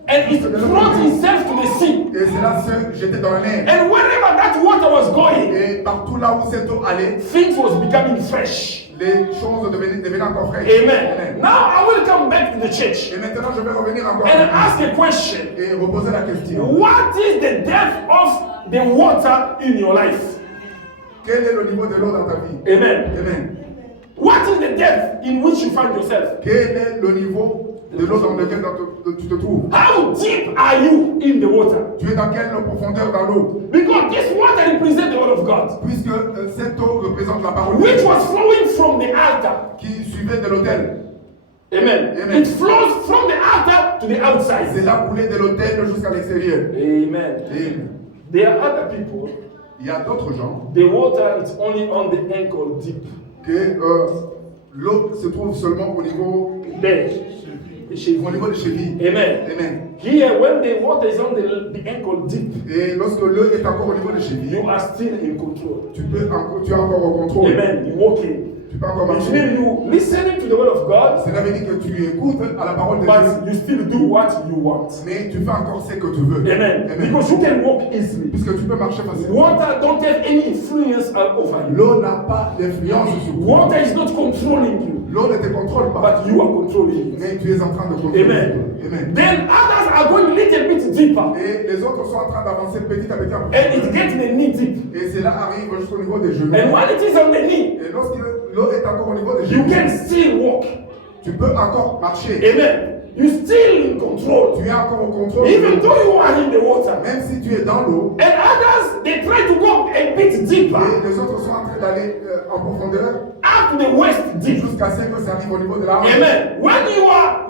and it brought itself to the sea. Et cela se jetait dans la mer. And wherever that water was going, Et partout là où cette eau allait, things was becoming fresh. les choses devenaient encore fraîches. Amen. Now I will come back to the church Et maintenant, je vais revenir encore and ask a question. et reposer la question. What is the depth of the water in your life? Quel est le niveau de l'eau dans ta vie? Amen. Amen. What is the depth in which you find yourself? Quel est le niveau de l'eau dans lequel tu te trouves? How deep are you in the water? Tu es dans quelle profondeur dans l'eau? Because this water represents the word of God, Puisque cette eau représente la parole de which Dieu was flowing from the altar. qui suivait de l'autel. Amen. Amen. It flows from the altar to the C'est outside. là coulé de l'autel jusqu'à l'extérieur. Amen. Et There are other people, il y a d'autres gens the water is only on the ankle deep. que l'eau se trouve seulement au niveau There. des chevilles. Amen. Amen. Here, when the water is on the ankle deep, Et lorsque l'eau est encore au niveau des chevilles, you are still in control. tu es encore au contrôle. Amen. You walking. Tu peux encore It marcher. means you listening to the word of God, Cela veut dire que tu écoutes à la parole de Dieu, but you still do what you want. mais tu fais encore ce que tu veux. Amen. Because you can walk easily. Puisque tu peux marcher facilement. Water don't have any influence over you. L'eau n'a pas d'influence sur toi. Water is not controlling you, L'eau ne te contrôle pas, but you are controlling it. mais tu es en train de contrôler. Amen. Amen. Then others are going a little bit deeper, Et les autres sont en train d'avancer petit à petit. and it gets the knee deep. Et cela arrive jusqu'au niveau des genoux. And when it is on the knee, Et lorsque l'eau est encore au niveau des you genoux, can still walk. tu peux encore marcher. Amen. You still in control, Tu es encore au contrôle. even though you are in the water. Même si tu es dans l'eau, And others, they try to go a bit deeper, et les autres sont en train d'aller en profondeur up to the waist deep. jusqu'à ce que ça arrive au niveau de la hanche. Amen. When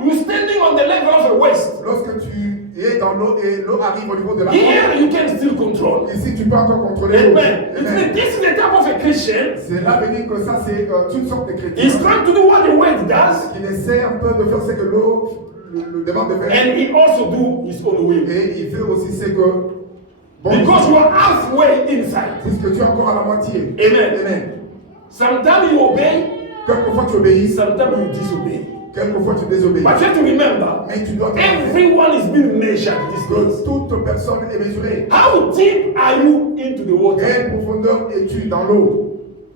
you standing on the level of the waist, Lorsque tu es dans l'eau et l'eau arrive au niveau de la hanche, here you can still control. ici tu peux encore contrôler l'eau. Amen. It means this is the type of a Christian. C'est là veut dire que ça c'est une sorte de chrétien He's trying to do what the word does, qui essaie un peu de faire ce que l'eau le demande de faire. and he also do his own will. Et il fait aussi ce que Because you are halfway inside. puisque tu es encore à la moitié. Amen. Amen. Sometimes you obey, Quelquefois tu obéis, sometimes you disobey. quelquefois tu désobéis. But you have to remember, Mais tu dois te rappeler everyone is being measured these days. que toute personne est mesurée. How deep are you into the water? Quelle profondeur es-tu dans l'eau?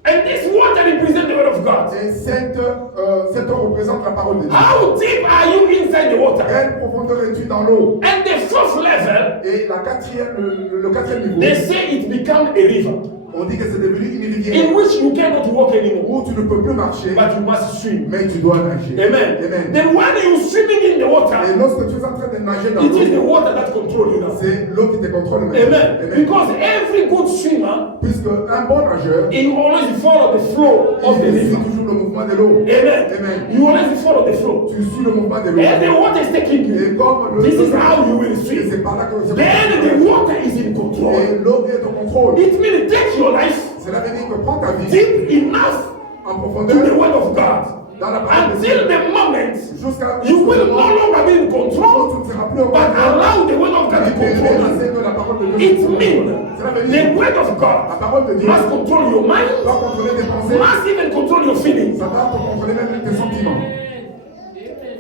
And this water represents the word of God. Et cette eau représente la parole de Dieu. How deep are you inside the water? Quelle profondeur es-tu dans l'eau? And the fourth level, Et le quatrième niveau, they say it become a river on dit que c'est devenu une rivière in which you cannot walk anymore, où tu ne peux plus marcher, but you must swim. mais tu dois nager. Amen. Amen. Then when you're swimming in the Et water, lorsque tu es en train de nager dans it is the l'eau, water that controls you now. c'est l'eau qui te contrôle. Amen. Amen. Because every good swimmer, Puisque un bon nageur, he always follow the flow of the il suit river. toujours le mouvement de l'eau. Amen. Amen. You always follow the flow. Tu suis le mouvement de l'eau. And the water is taking you. Et comme This is how you will et swim. c'est par là que Then the water is in control. et l'eau est au contrôle. It means take your life Cela veut dire que prends ta vie deep enough en to profondeur the word of God dans la parole de Dieu. until the moment Jusqu'à you will no longer be in control, tu ne seras plus en but allow the word of God to control you. que la parole de Dieu. It means Cela veut the dire word of la God parole de Dieu must control your mind, doit contrôler tes pensées. must even control your feelings. Ça doit contrôler même tes sentiments.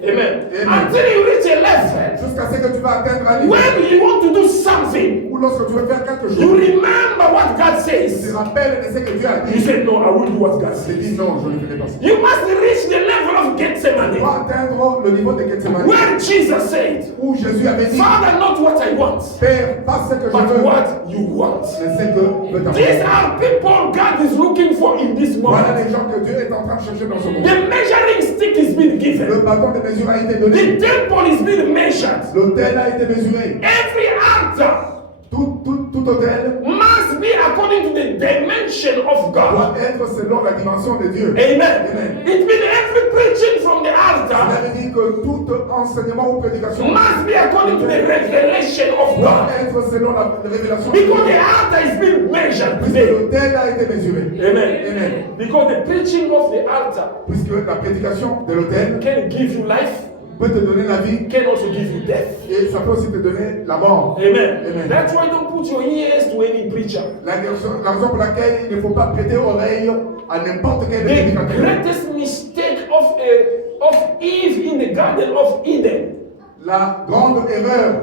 Amen. Amen. Until you reach a level Jusqu'à ce que tu vas atteindre un niveau when you want to do something, ou lorsque tu veux faire quelque you chose, remember what God tu says. te rappelles de ce que Dieu a You dit. say, no, I will do what God Tu says. dis non, je ne ferai pas ça. You must reach the level of Tu Gethsemane, dois atteindre le niveau de Gethsemane where Jesus said, où Jésus avait dit, Father, not what I want, Père, pas ce que je but veux, what you want. mais ce que veut ta These volonté. are people God is looking for in this Voilà moment. les gens que Dieu est en train de chercher dans ce monde. The measuring stick is being Le given. bâton de mesure a été donné. The temple is being measured. L'autel a été mesuré. Every altar Tout autel must be according to the dimension of God. doit être selon la dimension de Dieu. Amen. Amen. It means every preaching from the Cela altar veut dire que tout enseignement ou prédication must be according to the revelation of doit God. être selon la révélation de Because Dieu. the altar is being measured Puisque today. l'autel a été mesuré. Amen. Amen. Because the preaching of the altar Puisque la prédication de l'autel can give you life, peut te donner la vie can also give you death. et ça peut aussi te donner la mort. Amen. Amen. That's why don't put your ears to any preacher. La raison pour laquelle il ne faut pas prêter oreille à n'importe quel The prédicateur. greatest mistake of Eve in the Garden of Eden, La grande erreur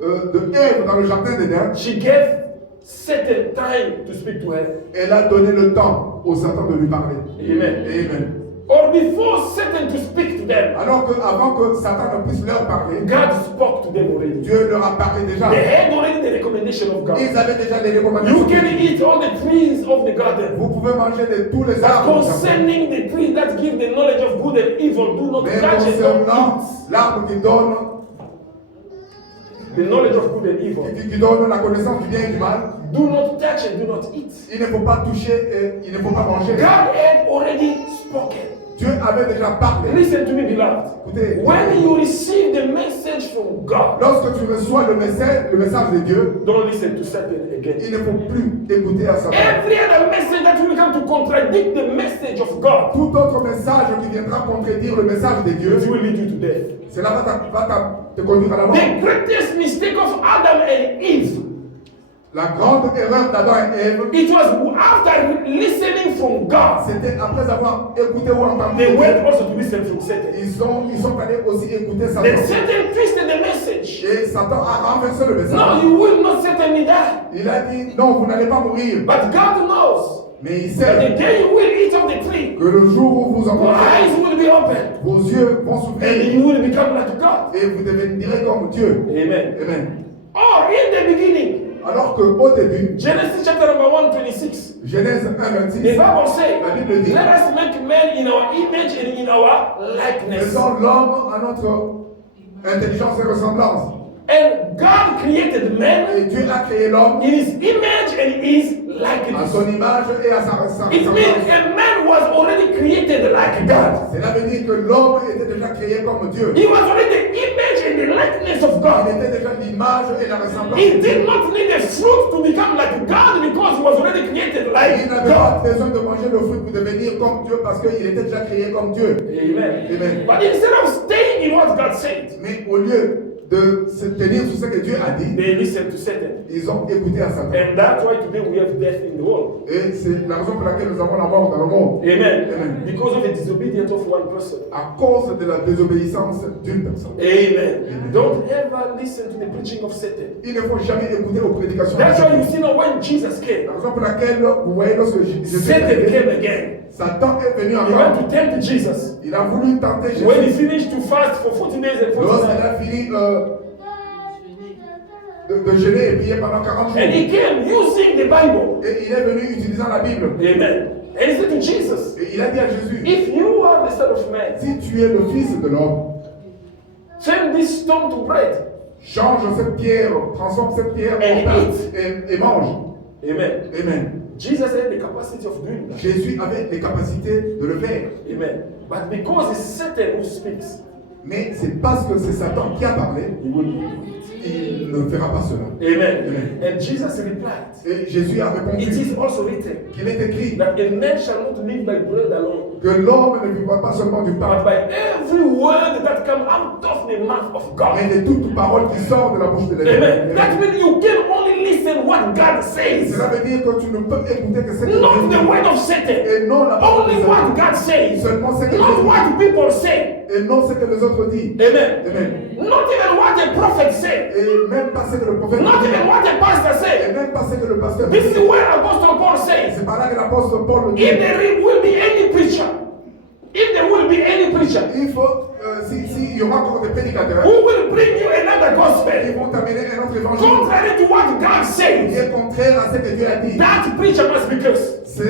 de Ève dans le jardin d'Éden, she gave Satan time to speak to her. elle a donné le temps au Satan de lui parler. Amen. Amen. Or before Satan to speak to them, Alors qu'avant que Satan ne puisse leur parler, God spoke to them already. Dieu leur a parlé déjà. They had already the recommendation of God. Ils avaient déjà les You recommandations. can eat all the trees of the garden. Vous pouvez manger de tous les But arbres. concerning the tree that give the knowledge of good and evil, do not Mais touch it, don't concernant eat. l'arbre qui donne, The knowledge of good and evil. qui donne la connaissance du bien et du mal, Do not touch and do not eat. il ne faut pas toucher et il ne faut pas manger. God had already spoken. Dieu avait déjà parlé. Listen to me, beloved. Écoutez, When you receive the message from God, lorsque tu reçois le message de Dieu, don't listen to Satan again. il ne faut plus écouter à Satan. Every other message that will come to contradict the message of God, Tout autre message qui viendra contredire le message de Dieu, it will lead you to death. cela va te conduire à la mort. The greatest mistake of Adam and Eve, La grande erreur d'Adam et Ève, it was after listening from God, c'était après avoir écouté ou entendu they Dieu, went also to listen from Satan. ils sont allés aussi écouter Then Satan. Satan twisted the message. Et Satan a renversé le No, message. you will not certainly die. Il a dit, non, vous n'allez pas mourir. But God knows Mais il that sait the day you will eat of the tree, que le jour où vous en your eyes mangez, will be open vos yeux vont and s'ouvrir you will become like God. et vous devenirez comme Dieu. Amen. Amen. Or in the beginning, Alors qu'au début, Genesis chapter number 126, Genèse 1, the 26, Bible says, la Bible dit, let us make man in our image and in our likeness. faisons l'homme à notre intelligence et ressemblance. And God created man Et Dieu a créé l'homme in his image and his à likeness. son image et à sa It ressemblance. means a man was already created like God. Cela veut dire que l'homme était déjà créé comme Dieu. He was already the image and the likeness of God. Il était déjà l'image et la ressemblance. He did not need a fruit to become like God because he was already created like Il n'avait pas God. besoin de manger le fruit pour devenir comme Dieu parce qu'il était déjà créé comme Dieu. Amen. Amen. But instead of staying in what God said, Mais au lieu de se tenir sur ce que Dieu a dit, they listened to Satan. ils ont écouté à Satan. And that's why today we have death in the world. Et c'est la raison pour laquelle nous avons la mort dans le monde. Amen. Amen. Because of the disobedience of one person. À cause de la désobéissance d'une personne. Amen. Don't ever listen to the preaching of Satan. Il ne faut jamais écouter aux prédications. That's de why you Satan. see now when Jesus came, La raison pour laquelle vous voyez lorsque Jésus Satan est came venu, again. Satan est venu He encore. went to tempt Jesus. Il a voulu tenter Jésus. When he finished to fast for 40 days and 40 Lorsqu'il nights. a fini de jeûner et prier pendant 40 jours. And he came using the Bible. Et il est venu utilisant la Bible. Amen. And he said to Jesus, Et il a dit à Jésus, if you are the Son of Man, si tu es le Fils de l'homme, turn this stone to bread. change cette pierre, transforme cette pierre en And pain et mange. Amen. Amen. Jesus had the capacity of doing that. Jésus avait les capacités de le faire. Amen. But because it's Satan who speaks, Mais c'est parce que c'est Satan qui a parlé, he will do it. il ne fera pas cela. Amen. Amen. And Jesus replied, Et Jésus a répondu it is also written qu'il est écrit that a man shall not live by bread alone, que l'homme ne vivra pas seulement du but pain, by every word that comes out of the mouth of God. mais de toute parole qui sort de la bouche de Amen. l'Éternel. That means you can only listen what God says, Cela veut dire que tu ne peux écouter que ce que not Dieu the word of Satan, dit, et non la parole only de what Satan. God says, Seulement ce que not Dieu what people say. dit, et non ce que les autres disent. Amen. Amen. Not even what the prophet said, Et même pas ce que le prophète not dit, even what the pastor même pas ce que le pasteur This dit. is where Apostle Paul says, C'est par là que l'apôtre Paul dit. if there will be any preacher, if there will be any preacher Il faut, s'il y aura encore des prédicateurs, who will bring you another ils gospel vont t'amener un autre évangile contrary to what God qui says, est contraire à ce que Dieu a dit. that preacher must be cursed. Ce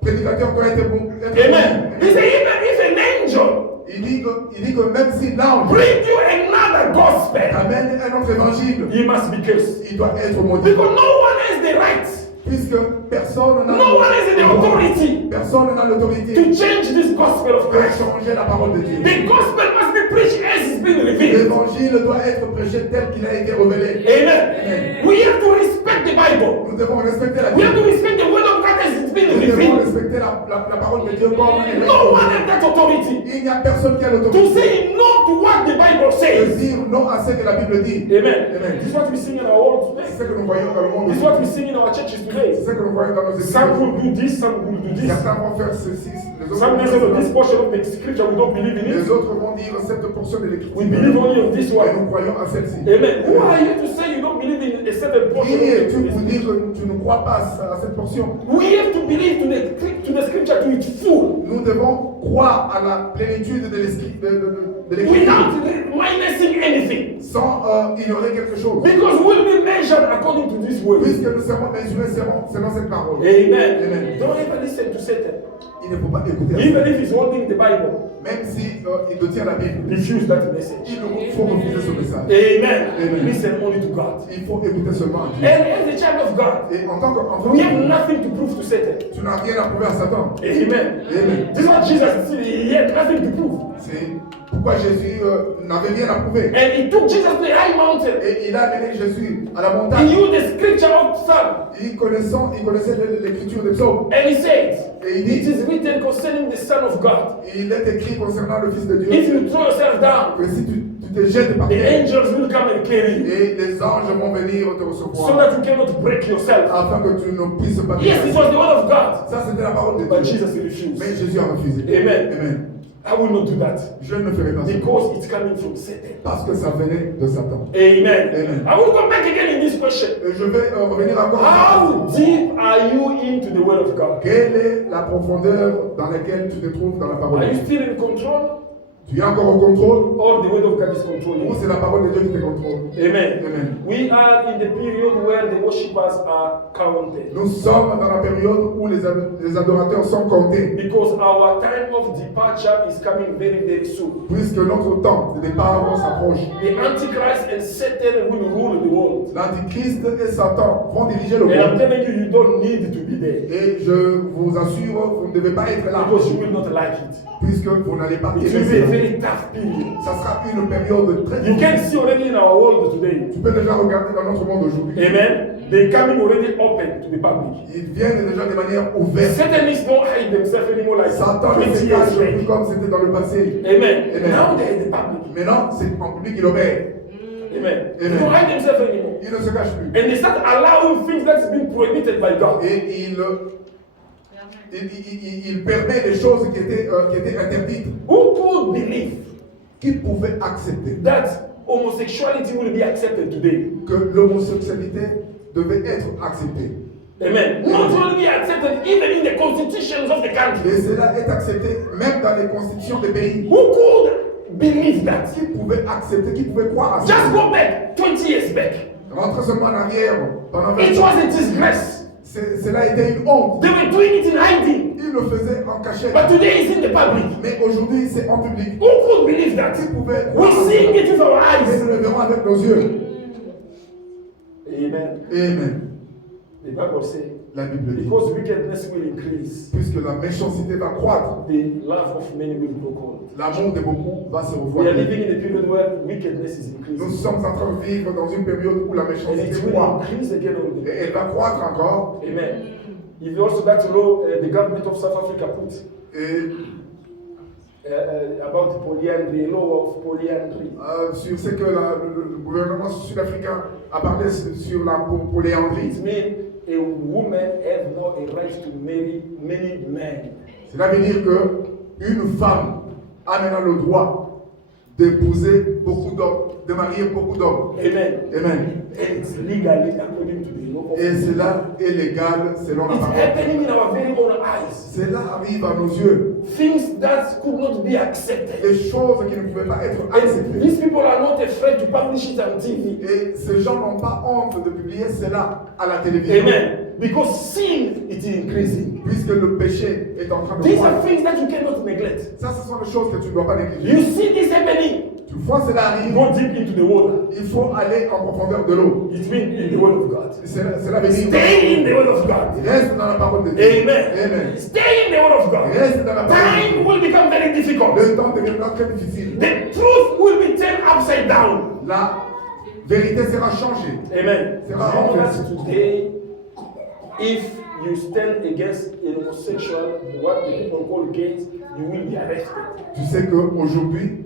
prédicateur doit être bon. Amen. He said, even if an angel Il dit que même si l'ange bring you another gospel, t'amène un autre évangile, he must be cursed. il doit être maudit. Because no one has the right, Puisque personne n'a no one has the authority personne n'a l'autorité to change this gospel of de Christ. changer la parole de Dieu. The gospel must be preached as it's been revealed. L'évangile doit être prêché tel qu'il a été révélé. Amen. We have to respect the Bible. Nous devons respecter la We have to Bible. respect the word of God as it's been Nous devons revealed. respecter la parole de Dieu comme elle est. No one has that authority Il n'y a personne qui a to l'autorité say no to what the Bible de says. dire non à ce que la Bible dit. Amen. Amen. This is what we sing in our world C'est today. ce que nous voyons dans le monde. This is what we sing in our churches today. C'est ce que nous voyons dans nos Some églises. will do this, some will do this. Certains vont faire ceci, les autres Some vont may say, faire no, this cela. portion of the scripture we don't believe in Les it. autres vont dire cette portion de l'écriture. We believe only on this Et one. nous croyons à celle-ci. Amen. Who are you to say you don't believe in a certain portion Qui of es-tu the pour dire scripture? que tu ne crois pas à cette portion? We have to believe to the scripture to its full, Nous devons croire à la plénitude de l'écriture without minusing anything. sans ignorer quelque chose. Because we'll be measured according to this word. Puisque nous serons mesurés selon cette parole. Amen. Amen. Don't ever listen to Satan. Il ne faut pas écouter à Even ça. if he's holding the Bible, Même si il détient la Bible, refuse that message. il faut refuser ce message. Amen. Amen. Listen only to God. Il faut écouter seulement à Dieu. And as a child of God, Et en tant qu'enfant, we have nothing to prove to Satan. tu n'as rien à prouver à Satan. Amen. Amen. This is what Jesus said. He had nothing to prove. C'est pourquoi Jésus n'avait rien à prouver. And he took Jesus to the high mountain. Et il a amené Jésus à la He montagne. used the scripture of Psalm. Il connaissait l'écriture des psaumes. And he said, Et il it dit, is written concerning the Son of God. il est écrit concernant le Fils de Dieu If you throw yourself down, que si tu te jettes par the terre, angels will come and carry you, et les anges vont venir te so recevoir that you cannot break yourself. afin que tu ne puisses pas te Yes, it casser. was the word of God, Ça, c'était la parole de but Dieu. Jesus refused. Mais Jésus a refusé. Amen. Amen. I will not do that Je ne ferai pas ça. because it's coming from Satan. Parce que ça venait de Satan. Amen. Amen. I will go back again in this question. Et je vais revenir encore à How deep are you into the word of God? quelle est la profondeur dans laquelle tu te trouves dans la parole Are de you Dieu? still in control, Tu es encore au contrôle or the word of God is ou controlling you? c'est la parole de Dieu qui te contrôle? Amen. Amen. We are in the period where the worshippers are counted. Nous sommes dans la période où les adorateurs sont comptés, Because our time of departure is coming very, very soon. puisque notre temps de départ s'approche. The Antichrist and Satan will rule the world. L'Antichrist et Satan vont diriger le And I'm monde. telling you, you don't need to be there. Et je vous assure, vous ne devez pas être là, Because you will not like it. puisque vous n'allez pas It aimer will be a cela. very tough period. Ça sera une période très You can difficile. see already in our world today. Tu peux déjà regarder dans notre monde aujourd'hui. Amen. They're coming already open to the public. Ils viennent déjà de manière ouverte. Satanists don't hide themselves anymore like Satan ne 20 se years cache plus back. comme c'était dans le passé. Amen. Amen. Now they're in the public. Maintenant, c'est en public qu'il obéit. Amen. They Amen. don't hide themselves anymore. Il ne se cache plus. And they start allowing things that's been prohibited by God. Et il permet des choses qui étaient interdites, Who could believe qu'il pouvait accepter. that homosexuality will be accepted today? Que l'homosexualité devait être acceptée. Amen. Not only be accepted, even in the constitutions of the country. Et cela est accepté même dans les constitutions des pays. Who could believe that? Qui pouvait accepter, qui pouvait croire à ça. Just go back 20 years back. Rentre seulement en arrière pendant 20 It ans. was a disgrace. Cela était une honte. They were doing it in hiding. Il le faisait en cachette. But today it's in the public. Mais aujourd'hui, c'est en public. Who could believe that? Qui pouvait We croire à seeing cela. it with our Et eyes. nous le verrons avec nos yeux. Amen. Amen. The Bible says, La Bible dit. because wickedness will increase, Puisque la méchanceté va croître, the love of many will grow cold. l'amour de beaucoup va se We are refroidir. living in a period where wickedness is Nous increasing. sommes en train de vivre dans une période où la And méchanceté it will croît. increase again on the Et elle va croître encore. Amen. If you also that law the government of South Africa put Et about polyandry, a law of polyandry. sur ce que le gouvernement sud-africain a parlé sur la polyandrie. It means a woman have no a right to marry many men. Cela veut dire qu'une femme a maintenant le droit d'épouser beaucoup d'hommes, de marier beaucoup d'hommes. Amen. Amen. And it's legally according to the law of Et cela est légal selon la It's parole. happening in our very own eyes. Cela arrive à nos yeux. Things that could not be accepted. Des choses qui ne pouvaient pas être And acceptées. these people are not afraid to publish it on TV. Et ces gens n'ont pas honte de publier cela à la télévision. Amen. Because sin is increasing. Puisque le péché est en train de These are croître. things that you cannot neglect. Ça, ce sont des choses que tu ne dois pas négliger. You see this happening. Tu vois cela arrive, Go deep into the water. il faut aller en profondeur de l'eau. It means in the word of God. Cela veut dire Stay in the word of God. reste dans la parole de Dieu. Amen. Amen. Stay in the word of God. Reste dans la parole. Time will become very difficult. Le temps deviendra très difficile. The truth will be turned upside down. La vérité sera changée. Amen. C'est You rare, know en that fait. today, if you stand against a homosexual, what the people call gays, you will be arrested. Tu sais qu'aujourd'hui,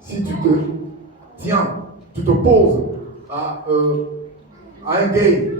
si tu te tiens, tu t'opposes à un gay,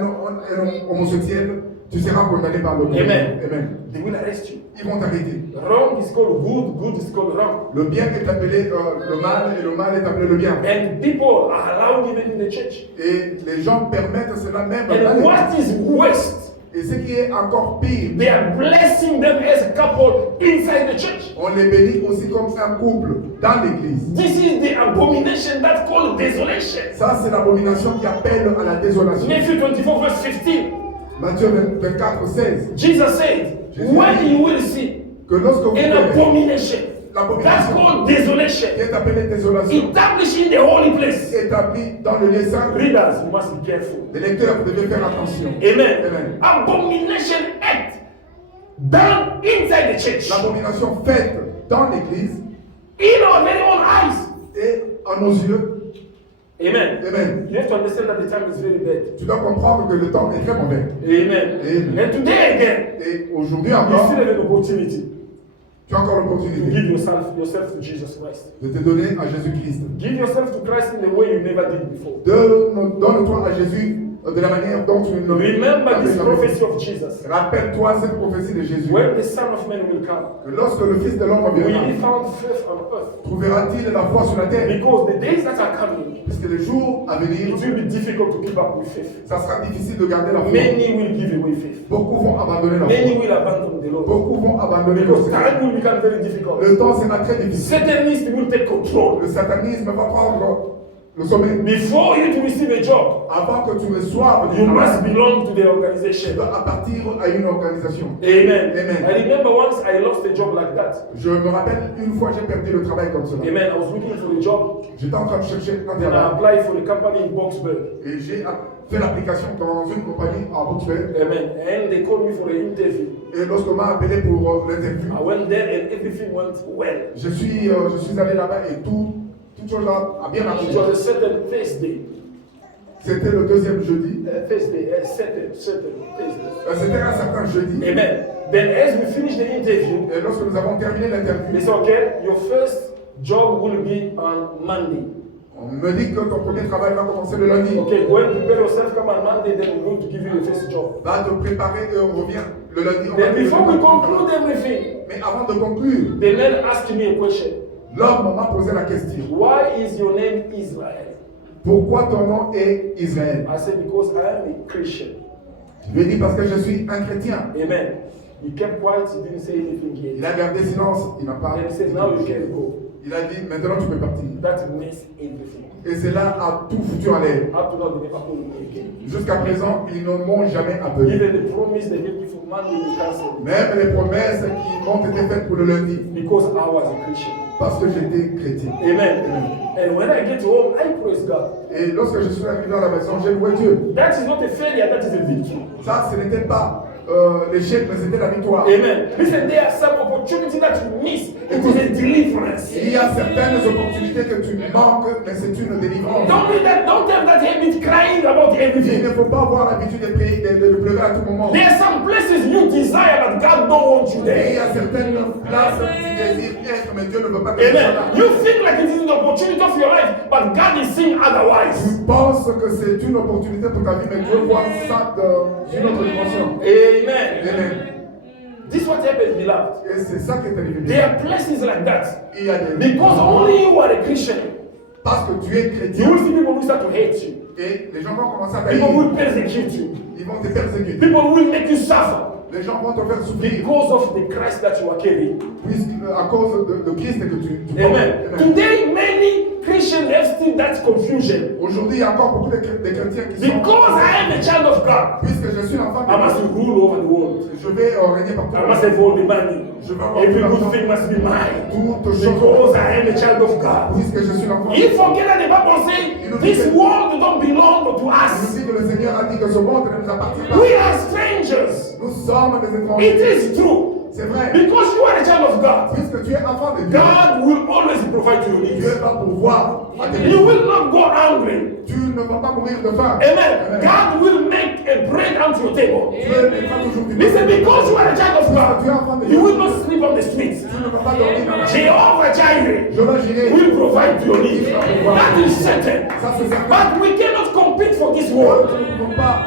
un homosexuel, tu seras condamné par le monde. Amen. Amen. They will arrest you. Ils vont t'arrêter. Wrong is called good, good is called wrong. Le bien est appelé le mal et le mal est appelé le bien. And people are allowed even in the church. Et les gens permettent cela même dans And l'église. what is worst, Et ce qui est encore pire, they are blessing them as a couple inside the church. on les bénit aussi comme un couple dans l'église. This is the abomination that's called desolation. Ça, c'est l'abomination qui appelle à la désolation. Matthew 24 verse 15. Matthieu 24, 16. Jesus said, Jésus when dit you will see Que lorsque vous an verrez abomination, that's l'abomination called desolation, qui est appelée désolation, established in the holy place. établie dans le lieu saint, Readers, you must be careful. les lecteurs devaient faire attention. Amen. Amen. Abomination act done inside the church. L'abomination faite dans l'église In our very own eyes. et à nos yeux. Amen. Amen. You have to understand that the time is very bad. Tu dois comprendre que le temps est très mauvais. Amen. Amen. And today again, Et aujourd'hui you encore, still have an opportunity tu as encore to l'opportunité give yourself to Jesus Christ. de te donner à Jésus-Christ. Give yourself to Christ in a way you never did before. Donne-toi à Jésus de la manière dont tu ne Remember this l'avais jamais prophecy fait. of Jesus. Rappelle-toi cette prophétie de Jésus. When the Son of Man will come, Que lorsque le Fils de l'homme will viendra, he found faith on earth? trouvera-t-il la foi sur la terre? Because the days that are coming, Puisque les jours à venir, it will be difficult to keep up with faith. ça sera difficile de garder la foi. Many will give away faith. Beaucoup vont abandonner la Many foi. will abandon the Lord. Beaucoup vont abandonner le Because Seigneur. time will become very difficult. Le temps sera très difficile. Satanists will take control. Le satanisme va prendre le sommet. Before you to receive a job, Avant que tu reçoives du you travail, must belong to the tu organization. dois appartenir à une organisation. Amen. Amen. I remember once I lost a job like that. Je me rappelle une fois j'ai perdu le travail comme cela. Amen. I was looking for a job. J'étais en train de chercher un Then I travail applied for a company in Boxburg. et j'ai fait l'application dans une compagnie à Bruxelles. Amen. And they called me for an interview. Et lorsqu'on m'a appelé pour l'interview, I went there and everything went well. je suis allé là-bas et toute chose a bien marché. It was a certain Thursday. C'était le deuxième jeudi. Certain Thursday. C'était un certain jeudi. Amen. Then as we finished the interview, Et lorsque nous avons terminé they l'interview, said, okay, your first job will be on Monday. on me dit que ton premier travail va commencer le lundi. Okay, go and prepare yourself, come on Monday, then we're going to give you the first job. Va te préparer et on revient le lundi. on va Then te before we préparer. conclude everything, Mais avant de conclure, the man asked me a question. l'homme m'a posé la question. Why is your name Israel? Pourquoi ton nom est Israël? I said, because I am a Christian. Je lui ai dit parce que je suis un chrétien. Amen. He kept quiet, he didn't say anything Il yet. a gardé silence, il n'a pas. And he said, now you can go. Il a dit maintenant tu peux partir. That messed everything. Et cela a tout foutu en l'air. Up to now, they never called me again. Jusqu'à présent, ils ne m'ont jamais appelé. Even the promise they gave me for Monday, we canceled it. Même les promesses qui m'ont été faites pour le lundi, Because I was a Christian. parce que j'étais chrétien. Amen. And when I get home, I praise God. Et lorsque je suis arrivé à la maison, j'ai loué Dieu. That is not a failure, that is a victory. Ça, ce n'était pas l'échec, mais c'était la victoire. Amen. Listen, there are some opportunities that you miss. It is a deliverance. Il y a certaines opportunités que tu manques, mais c'est une délivrance. Don't do that. Don't have that habit crying about Il everything. ne faut pas avoir l'habitude de prier, de pleurer à tout moment. There are some places you desire, but God don't want you Et il there. y a certaines places où tu désires être, mais Dieu ne veut pas que tu sois Amen. là. You think like it is an opportunity of your life, but God is seeing otherwise. Tu penses que c'est une opportunité pour ta vie, mais Dieu voit ça dans une autre dimension. Amen. Amen. This is what happened, beloved. Et c'est ça qui est arrivé. There are places like that. Il y a des... Because only you are a Christian, Parce que tu es you chrétien, will see people who start to hate you. Et les gens vont commencer à People tailler. will persecute you. Ils vont te persécuter. People will make you suffer Les gens vont te faire souffrir. because of the Christ that you are carrying. À cause de Christ que tu portes. Amen. Amen. Today, many Christians have still that confusion. Aujourd'hui, il y a encore beaucoup de chrétiens qui sont. Because I am a child of God, Puisque je suis l'enfant I must de Dieu, rule over the world. je vais régner partout. I must have all the money. Je vais avoir Every tout good l'argent. thing must be mine. Toute chose. Because I am a child of God. Puisque je suis l'enfant de You Dieu. forget that the Bible says this world don't belong to Il nous us. dit que le Seigneur a dit que ce monde ne nous appartient pas. We are strangers. Nous sommes des It étrangers. is true. C'est vrai. Because you are a child of God, Puisque tu es enfant de Dieu, God will always provide your Dieu needs. va pourvoir à tes You besoins. will not go hungry. Tu ne vas pas mourir de faim. Amen. God will make a bread onto your table. Dieu mettra toujours du Listen, pain. because you are a child of Tu es God, enfant de you Dieu. will not sleep on the streets. Tu ne vas pas dormir dans la rue. Jehovah Jireh Jehovah Jireh will provide your needs. That is certain. Ça c'est certain. But we cannot compete for this Nous world. ne pouvons pas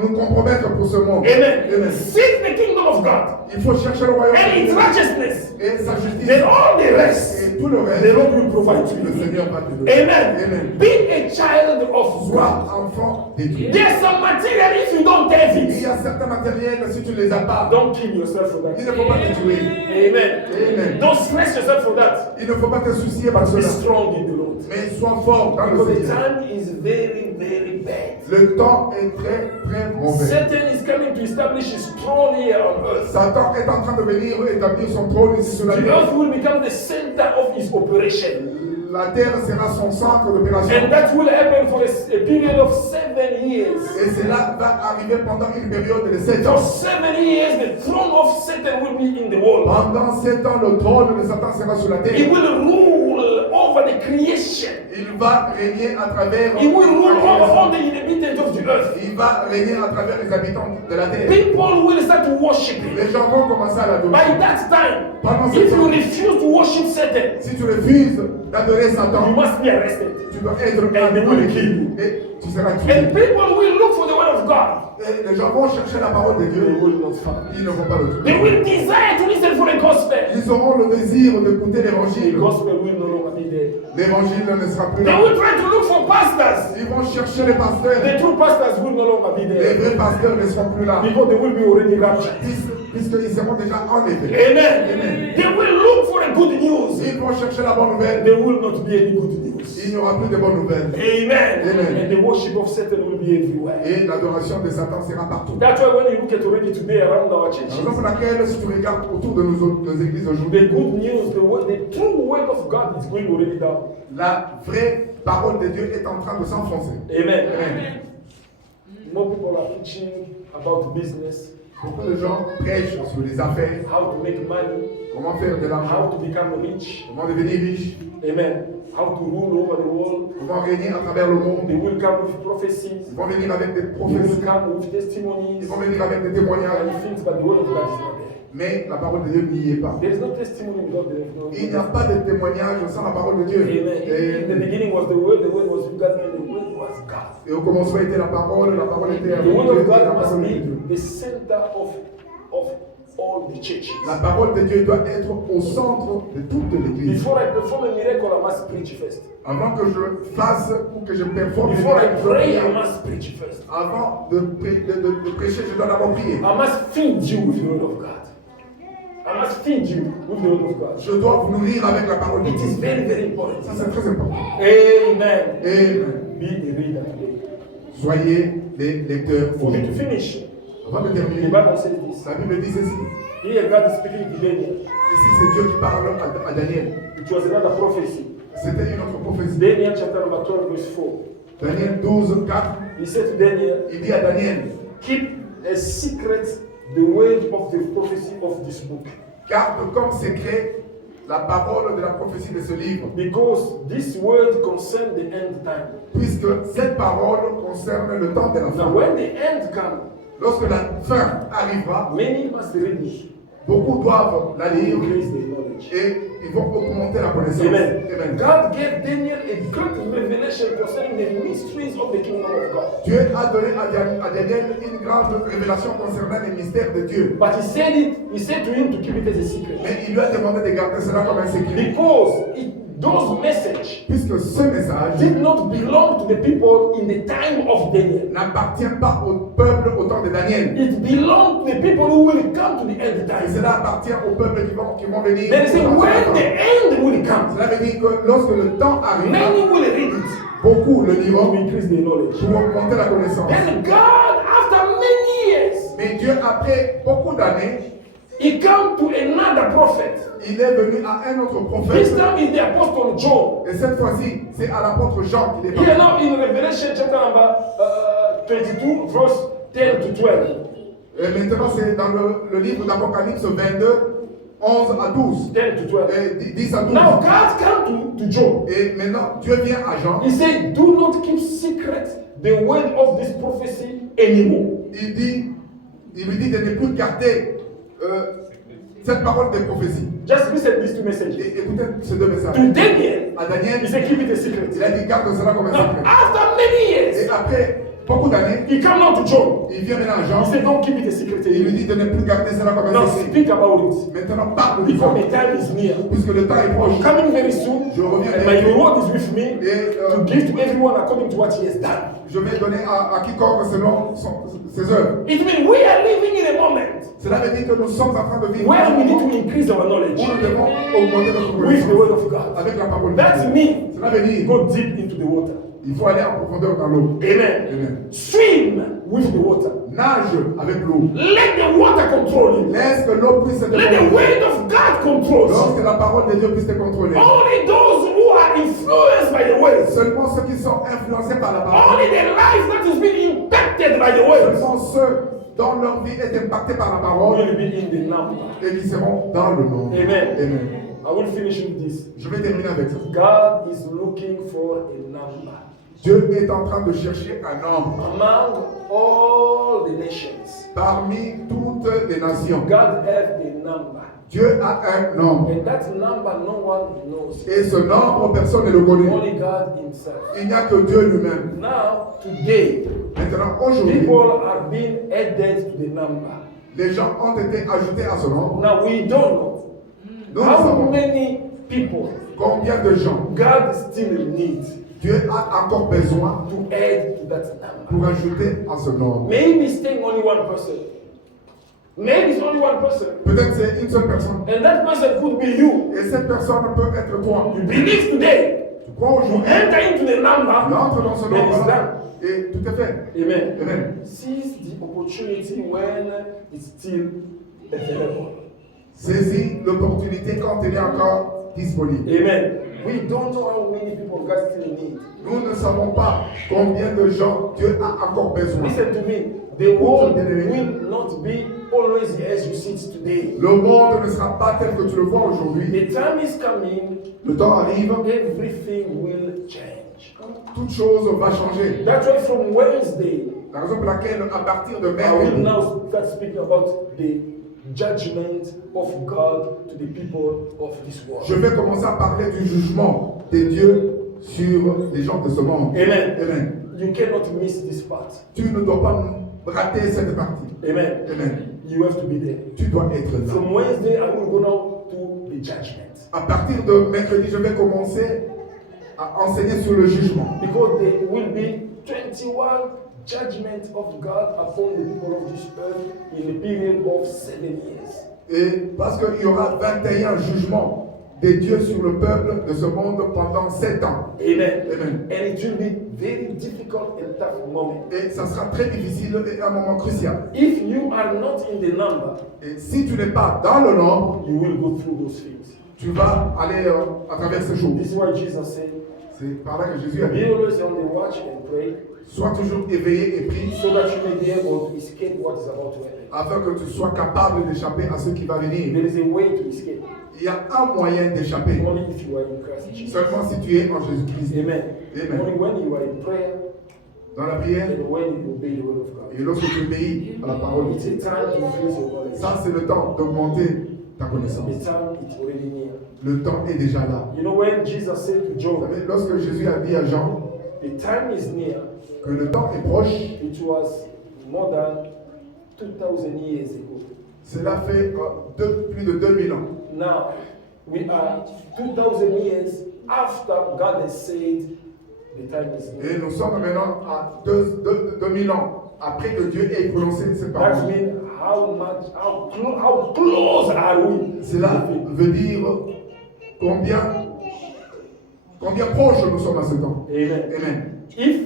nous compromettre pour ce monde. Amen. Amen. Seek the kingdom of God Il faut chercher le royaume and de its Dieu righteousness. et sa justice. Then all the rest, Et tout le reste, the Lord will provide to le you. Seigneur va te donner. Amen. Amen. Be a child of Sois God. enfant de Dieu. There's some material if you don't have Il it. y a certains matériels, si tu ne les as pas, Don't kill yourself for il that. ne faut pas te tuer. Amen. Amen. Don't stress yourself for that. Il ne faut pas te soucier par Be cela. strong in the Lord. Mais sois fort dans le Because the Seigneur. time is very, very bad. Le temps est très, très mauvais. Satan is coming to establish his throne here on earth. Satan est en train de venir établir son trône ici sur la The terre. earth will become the center of his operation. La terre sera son centre d'opération. And that will happen for a period of 7 years. Et cela va arriver pendant une période de 7 For ans. 7 years, the throne of Satan will be in the world. Pendant 7 ans, le trône de Satan sera sur la He terre. will rule over the creation. Il va régner à travers He will rule la over création. all the inhabitants of the earth. Il va régner à travers les habitants de la terre. People will start to worship him. Les gens vont commencer à l'adorer. By that time, Pendant ce if you temps, refuse to worship Satan, si tu refuses d'adorer you Satan, must be arrested. tu dois être And they will kill you. et tu seras tué. And people will look for the word of God. Et les gens vont chercher la parole de They Dieu. will not find. Ils ne vont pas le They trouver. will desire to listen for the gospel. Ils auront le désir d'écouter The l'évangile. gospel will no longer be there. L'évangile ne sera plus They là. will try to look for pastors. Ils vont chercher les pasteurs. The true pastors will no longer be Les there. vrais pasteurs ne seront plus là. Because they will be already raptured. Puisqu'ils seront déjà enlevés. Amen. They will look for the good news. S'ils vont chercher la bonne nouvelle, There will not be any good news. il n'y aura plus de bonnes nouvelles. Amen. Amen. And the worship of Satan will be everywhere. Et l'adoration de Satan sera partout. That's why when you look at already today around our La churches, raison pour laquelle, si tu regardes autour de nos églises aujourd'hui, the good news, the true word of God is going already down. la vraie parole de Dieu est en train de s'enfoncer. Amen. Amen. More people are preaching about business, Beaucoup de gens prêchent sur les affaires, how to make money, comment faire de how l'argent, to become rich. comment devenir riche, Amen. How to rule over the world. comment régner à travers le monde. They will come with prophecies. Ils vont venir avec des They will prophéties, come with ils testimonies. vont venir avec des And témoignages, things, but the word of God is not there. mais la parole de Dieu n'y est pas. There is no testimony without the word. Il n'y a pas de témoignage sans la parole de Dieu. Amen. In the beginning was the word was with God, and the word was God. Et au commencement était la parole était avec The word Dieu, of et la God must parole était Dieu. be the center of all the churches. La parole de Dieu doit être au centre de toute l'église. Before I perform a miracle, I must preach first. Avant que je fasse ou que je performe, une Before I miracle, pray, I must preach first. avant de prêcher, je dois d'abord prier. I must feed you with the word of God. I must feed you with the word of God. Je dois vous nourrir avec la parole de It is Dieu. very, very important. Ça, c'est très important. Amen. Amen. Be a reader today. Soyez les lecteurs For me to aujourd'hui. finish, Avant de the terminer, Bible says this. la Bible dit ceci. Here God is speaking to Daniel. Ici, c'est Dieu qui parle à Daniel. It was another prophecy. C'était une autre prophétie. Daniel chapter number 12, verse 4. Daniel 12, 4. He said to Daniel, Il dit à Daniel, keep a secret the word of the prophecy of this book. garde comme secret la parole de la prophétie de ce livre. Because this word concerns the end time. Puisque cette parole concerne le temps de la Now fin. when the end comes, Lorsque la fin arrivera, many must read it beaucoup doivent la to lire increase their knowledge. et ils vont augmenter la connaissance. Amen. Amen. God gave Daniel a great revelation concerning the mysteries of the kingdom of God. Dieu a donné à Daniel une grande révélation concernant les mystères de Dieu. But he said to him to keep it as a secret. Mais il lui a demandé de garder cela comme un secret. Because those messages puisque ce message did not belong to the people in the time of Daniel. n'appartient pas au peuple au temps de Daniel. It belongs to the people who will come to the end Et time. cela appartient au peuple qui vont venir. Then he said, when the end will come, Cela veut dire que lorsque le temps arrive, many will read it beaucoup le to liront increase their knowledge. pour augmenter la connaissance. Then God, after many years, Mais Dieu, après beaucoup d'années, he came to another prophet. il est venu à un autre This prophète. time is the apostle John. Et cette fois-ci, c'est à l'apôtre Jean qu'il est Here parlé. now in Revelation chapter number 22, verse 10 to 12. Et maintenant, c'est dans le livre d'Apocalypse 22, 11 à 12. 10 to 12. Et 10 à 12. Now God came to John. Et maintenant, Dieu vient à Jean. He said, do not keep secret the word of this prophecy anymore. Il lui dit de ne plus garder cette parole des prophéties. Just listen these two messages. Et écoutez ces deux messages. To Daniel, À Daniel, he said, keep it a secret. il a dit garde cela comme un Now, secret. after many Et years, après beaucoup d'années, he came now to John. il vient maintenant à He Jean. said, don't keep it a secret Il lui anymore. dit de ne plus garder cela comme Now un secret. speak about it. Maintenant, parle du Before temps. the time is near. Puisque le temps est proche. I'm coming very soon. Je reviens And my bientôt. reward is with me Et to give to everyone according to what he has done. je vais donner à quiconque selon ses œuvres. It means we are living in a moment Cela veut dire que nous sommes en train de vivre where we need to increase our où knowledge nous devons augmenter notre with the connaissance word of God. avec la parole de That Dieu. means Cela veut dire go deep into the water. il faut aller en profondeur dans l'eau. Amen. Amen. Swim with the water. Nage avec l'eau. Let the water control you. Laisse que l'eau puisse te Let the contrôler. word of God control you. Lorsque la parole de Dieu puisse te contrôler. Only those who are influenced by the word, Seulement ceux qui sont influencés par la parole. only the life that is being impacted by the word, Seulement ceux dont leur vie est impactée par la parole will be in the number. et qui seront dans le nom. Amen. Amen. I will finish with this. Je vais terminer avec ça. God is looking for a number Dieu est en train de chercher un nombre among all the nations. parmi toutes les nations. God has a number, Dieu a un nombre. and that number no one knows. Et ce nombre, personne ne le connaît. Only God Himself. Il n'y a que Dieu lui-même. Now, today, Maintenant, aujourd'hui, people are being added to the number. les gens ont été ajoutés à ce nombre. Now we don't know Nous ne how savons many people combien de gens God still needs Dieu a encore besoin to add to that number. pour ajouter à ce nombre. Maybe it's taking only one person. Maybe it's only one person. Peut-être c'est une seule personne. And that person could be you. Et cette personne peut être toi. You believe today. Tu crois You aujourd'hui, enter into the tu number. entres dans ce Then it's nombre-là done. et tout est fait. Amen. Amen. Seize the opportunity when it's still available. Saisis l'opportunité quand elle est encore disponible. Amen. We don't know how many people God still needs. Nous ne savons pas combien de gens Dieu a encore besoin. Listen to me. The world will not be always as you see it today. Le monde ne sera pas tel que tu le vois aujourd'hui. The time is coming, Le temps arrive, everything will change. toute chose va changer. That's why from Wednesday, La raison pour laquelle, à partir de I will mercredi, now start speaking about the judgment of God to the people of this world. je vais commencer à parler du jugement des dieux sur les gens de ce monde. Amen. Amen. You cannot miss this part. Tu ne dois pas rater cette partie. Amen. Amen. You have to be there. Tu dois être là. From Wednesday, I will go now to the judgment. À partir de mercredi, je vais commencer à enseigner sur le jugement. Because there will be 21 judgments of God upon the people of this earth in a period of 7 years. Et parce qu'il y aura 21 jugements des dieux sur le peuple de ce monde pendant 7 ans. Amen. Amen. And it will be very difficult and tough moment. Et ça sera très difficile et un moment crucial. If you are not in the number, Et si tu n'es pas dans le nombre, you will go through those things. tu vas aller à travers ces choses. This is why Jesus said, C'est par là que Jésus a dit, be always on the watch and pray, sois toujours éveillé et prie, so that you may be able to escape what is about to happen. afin que tu sois capable d'échapper à ce qui va venir. There is a way to escape, Il y a un moyen d'échapper, only if you are in Christ Jesus. seulement si tu es en Jésus-Christ. Amen. Amen. Only when you are in prayer Dans la prière, and when you obey the word of God. et lorsque tu obéis à la parole de It's Dieu. a time to increase your knowledge. Ça, c'est le temps d'augmenter ta connaissance. The time is already near. Le temps est déjà là. You know when Jesus said to Vous Job, savez, lorsque Jésus a dit à Jean the time is near, que le temps est proche, it was more than 2,000 years ago. cela fait plus de 2000 ans. Now, we are 2,000 years after God has said the time is Et near. nous sommes maintenant à 2000 ans après que Dieu ait prononcé ces That paroles. means how close are we? Cela veut dire combien proches nous sommes à ce temps. Amen. Amen. If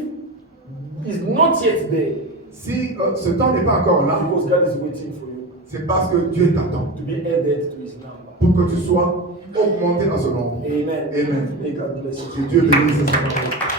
it's not yet there, Si ce temps n'est pas encore là, because God is waiting for you c'est parce que Dieu t'attend to be added to His number. pour que tu sois augmenté à ce nombre. Amen. Amen. May God bless you. Que Dieu bénisse ce temps.